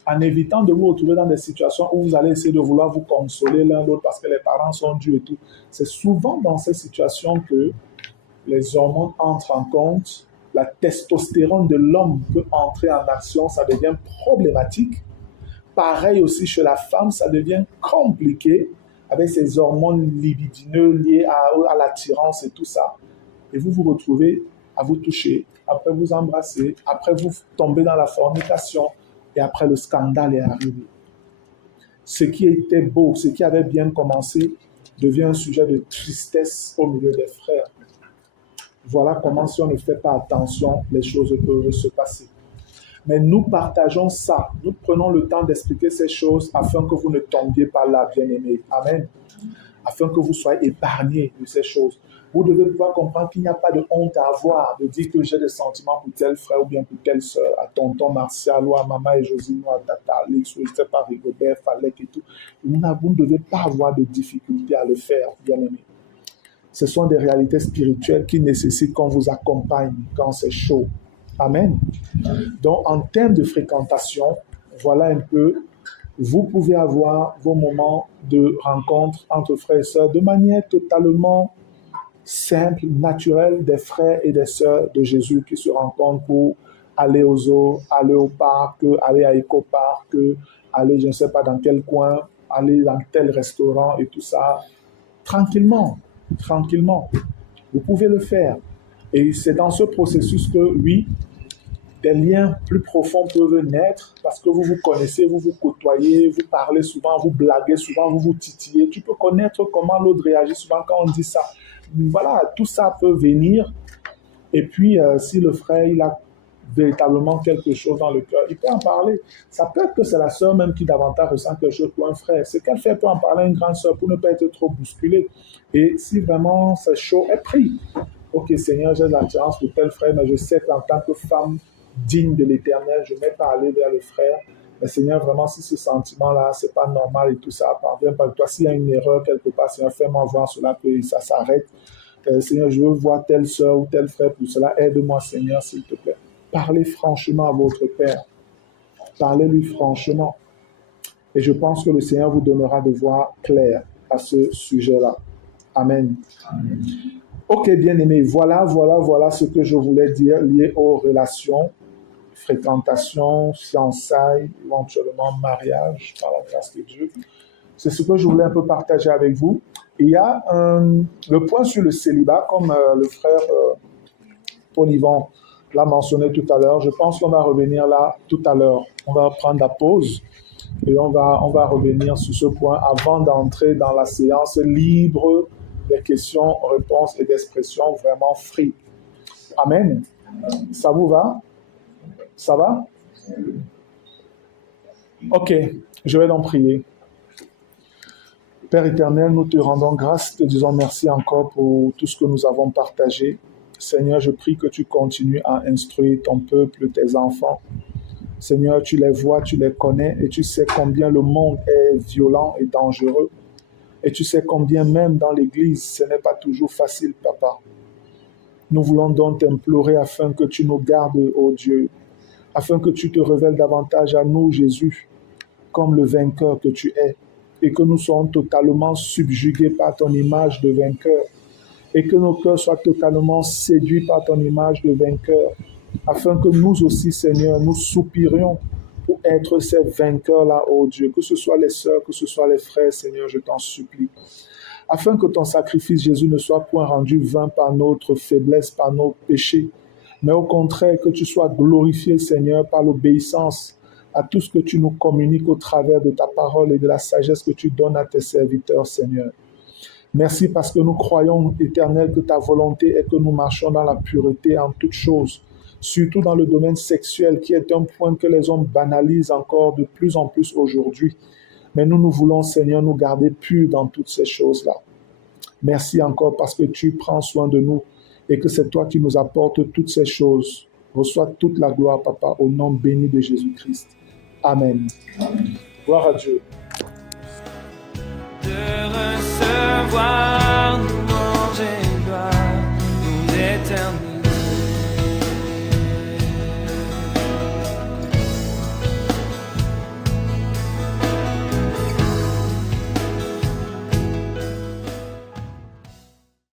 en évitant de vous retrouver dans des situations où vous allez essayer de vouloir vous consoler l'un l'autre parce que les parents sont durs et tout. C'est souvent dans ces situations que les hormones entrent en compte, la testostérone de l'homme peut entrer en action, ça devient problématique. Pareil aussi chez la femme, ça devient compliqué avec ces hormones libidineuses liées à l'attirance et tout ça. Et vous vous retrouvez à vous toucher, après vous embrasser, après vous tombez dans la fornication et après le scandale est arrivé. Ce qui était beau, ce qui avait bien commencé devient un sujet de tristesse au milieu des frères. Voilà comment, si on ne fait pas attention, les choses peuvent se passer. Mais nous partageons ça. Nous prenons le temps d'expliquer ces choses afin que vous ne tombiez pas là, bien-aimés. Amen. Afin que vous soyez épargnés de ces choses. Vous devez pouvoir comprendre qu'il n'y a pas de honte à avoir, de dire que j'ai des sentiments pour tel frère ou bien pour telle sœur, à tonton Martial ou à maman et Josine ou à tata Alex ou je ne sais pas, Rigobert, Falek et tout. Vous ne devez pas avoir de difficulté à le faire, bien-aimés. Ce sont des réalités spirituelles qui nécessitent qu'on vous accompagne quand c'est chaud. Amen. Donc, en termes de fréquentation, voilà un peu, vous pouvez avoir vos moments de rencontre entre frères et sœurs de manière totalement simple, naturelle, des frères et des sœurs de Jésus qui se rencontrent pour aller aux zoo, aller au parc, aller à Eco-Park, aller je ne sais pas dans quel coin, aller dans tel restaurant et tout ça, tranquillement, tranquillement. Vous pouvez le faire. Et c'est dans ce processus que, oui, des liens plus profonds peuvent naître parce que vous vous connaissez, vous vous côtoyez, vous parlez souvent, vous blaguez souvent, vous vous titillez. Tu peux connaître comment l'autre réagit souvent quand on dit ça. Voilà, tout ça peut venir. Et puis, si le frère, il a véritablement quelque chose dans le cœur, il peut en parler. Ça peut être que c'est la sœur même qui davantage ressent quelque chose pour un frère. Ce qu'elle fait, elle peut en parler à une grande sœur pour ne pas être trop bousculée. Et si vraiment c'est chaud, elle prie. Ok, Seigneur, j'ai de l'attirance pour tel frère, mais je sais qu'en tant que femme digne de l'Éternel, je ne vais pas aller vers le frère. Mais Seigneur, vraiment, si ce sentiment-là, c'est pas normal et tout ça, parvient pas de toi. S'il y a une erreur quelque part, Seigneur, fais-moi voir cela, que ça s'arrête. Seigneur, je veux voir telle sœur ou tel frère pour cela. Aide-moi, Seigneur, s'il te plaît. Parlez franchement à votre Père. Parlez-lui franchement. Et je pense que le Seigneur vous donnera de voir clair à ce sujet-là. Amen. Amen. Ok, bien-aimés, voilà ce que je voulais dire lié aux relations, fréquentation, fiançailles, éventuellement mariage, par la grâce de Dieu. C'est ce que je voulais un peu partager avec vous. Il y a le point sur le célibat, comme le frère Paul-Yvan l'a mentionné tout à l'heure. Je pense qu'on va revenir là tout à l'heure. On va prendre la pause et on va revenir sur ce point avant d'entrer dans la séance libre des questions, réponses et d'expressions vraiment free. Amen. Ça vous va? Ça va? Ok, je vais donc prier. Père éternel, nous te rendons grâce, te disons merci encore pour tout ce que nous avons partagé. Seigneur, je prie que tu continues à instruire ton peuple, tes enfants. Seigneur, tu les vois, tu les connais et tu sais combien le monde est violent et dangereux. Et tu sais combien même dans l'Église, ce n'est pas toujours facile, Papa. Nous voulons donc t'implorer afin que tu nous gardes, ô Dieu, afin que tu te révèles davantage à nous, Jésus, comme le vainqueur que tu es, et que nous soyons totalement subjugués par ton image de vainqueur, et que nos cœurs soient totalement séduits par ton image de vainqueur, afin que nous aussi, Seigneur, nous soupirions pour être ces vainqueurs-là, ô Dieu, que ce soit les sœurs, que ce soit les frères, Seigneur, je t'en supplie. Afin que ton sacrifice, Jésus, ne soit point rendu vain par notre faiblesse, par nos péchés, mais au contraire, que tu sois glorifié, Seigneur, par l'obéissance à tout ce que tu nous communiques au travers de ta parole et de la sagesse que tu donnes à tes serviteurs, Seigneur. Merci parce que nous croyons, Éternel, que ta volonté est que nous marchions dans la pureté en toutes choses, surtout dans le domaine sexuel, qui est un point que les hommes banalisent encore de plus en plus aujourd'hui. Mais nous voulons, Seigneur, nous garder purs dans toutes ces choses-là. Merci encore parce que tu prends soin de nous et que c'est toi qui nous apportes toutes ces choses. Reçois toute la gloire, Papa, au nom béni de Jésus-Christ. Amen. Gloire à Dieu. De recevoir nous manger gloire, nous l'éternel.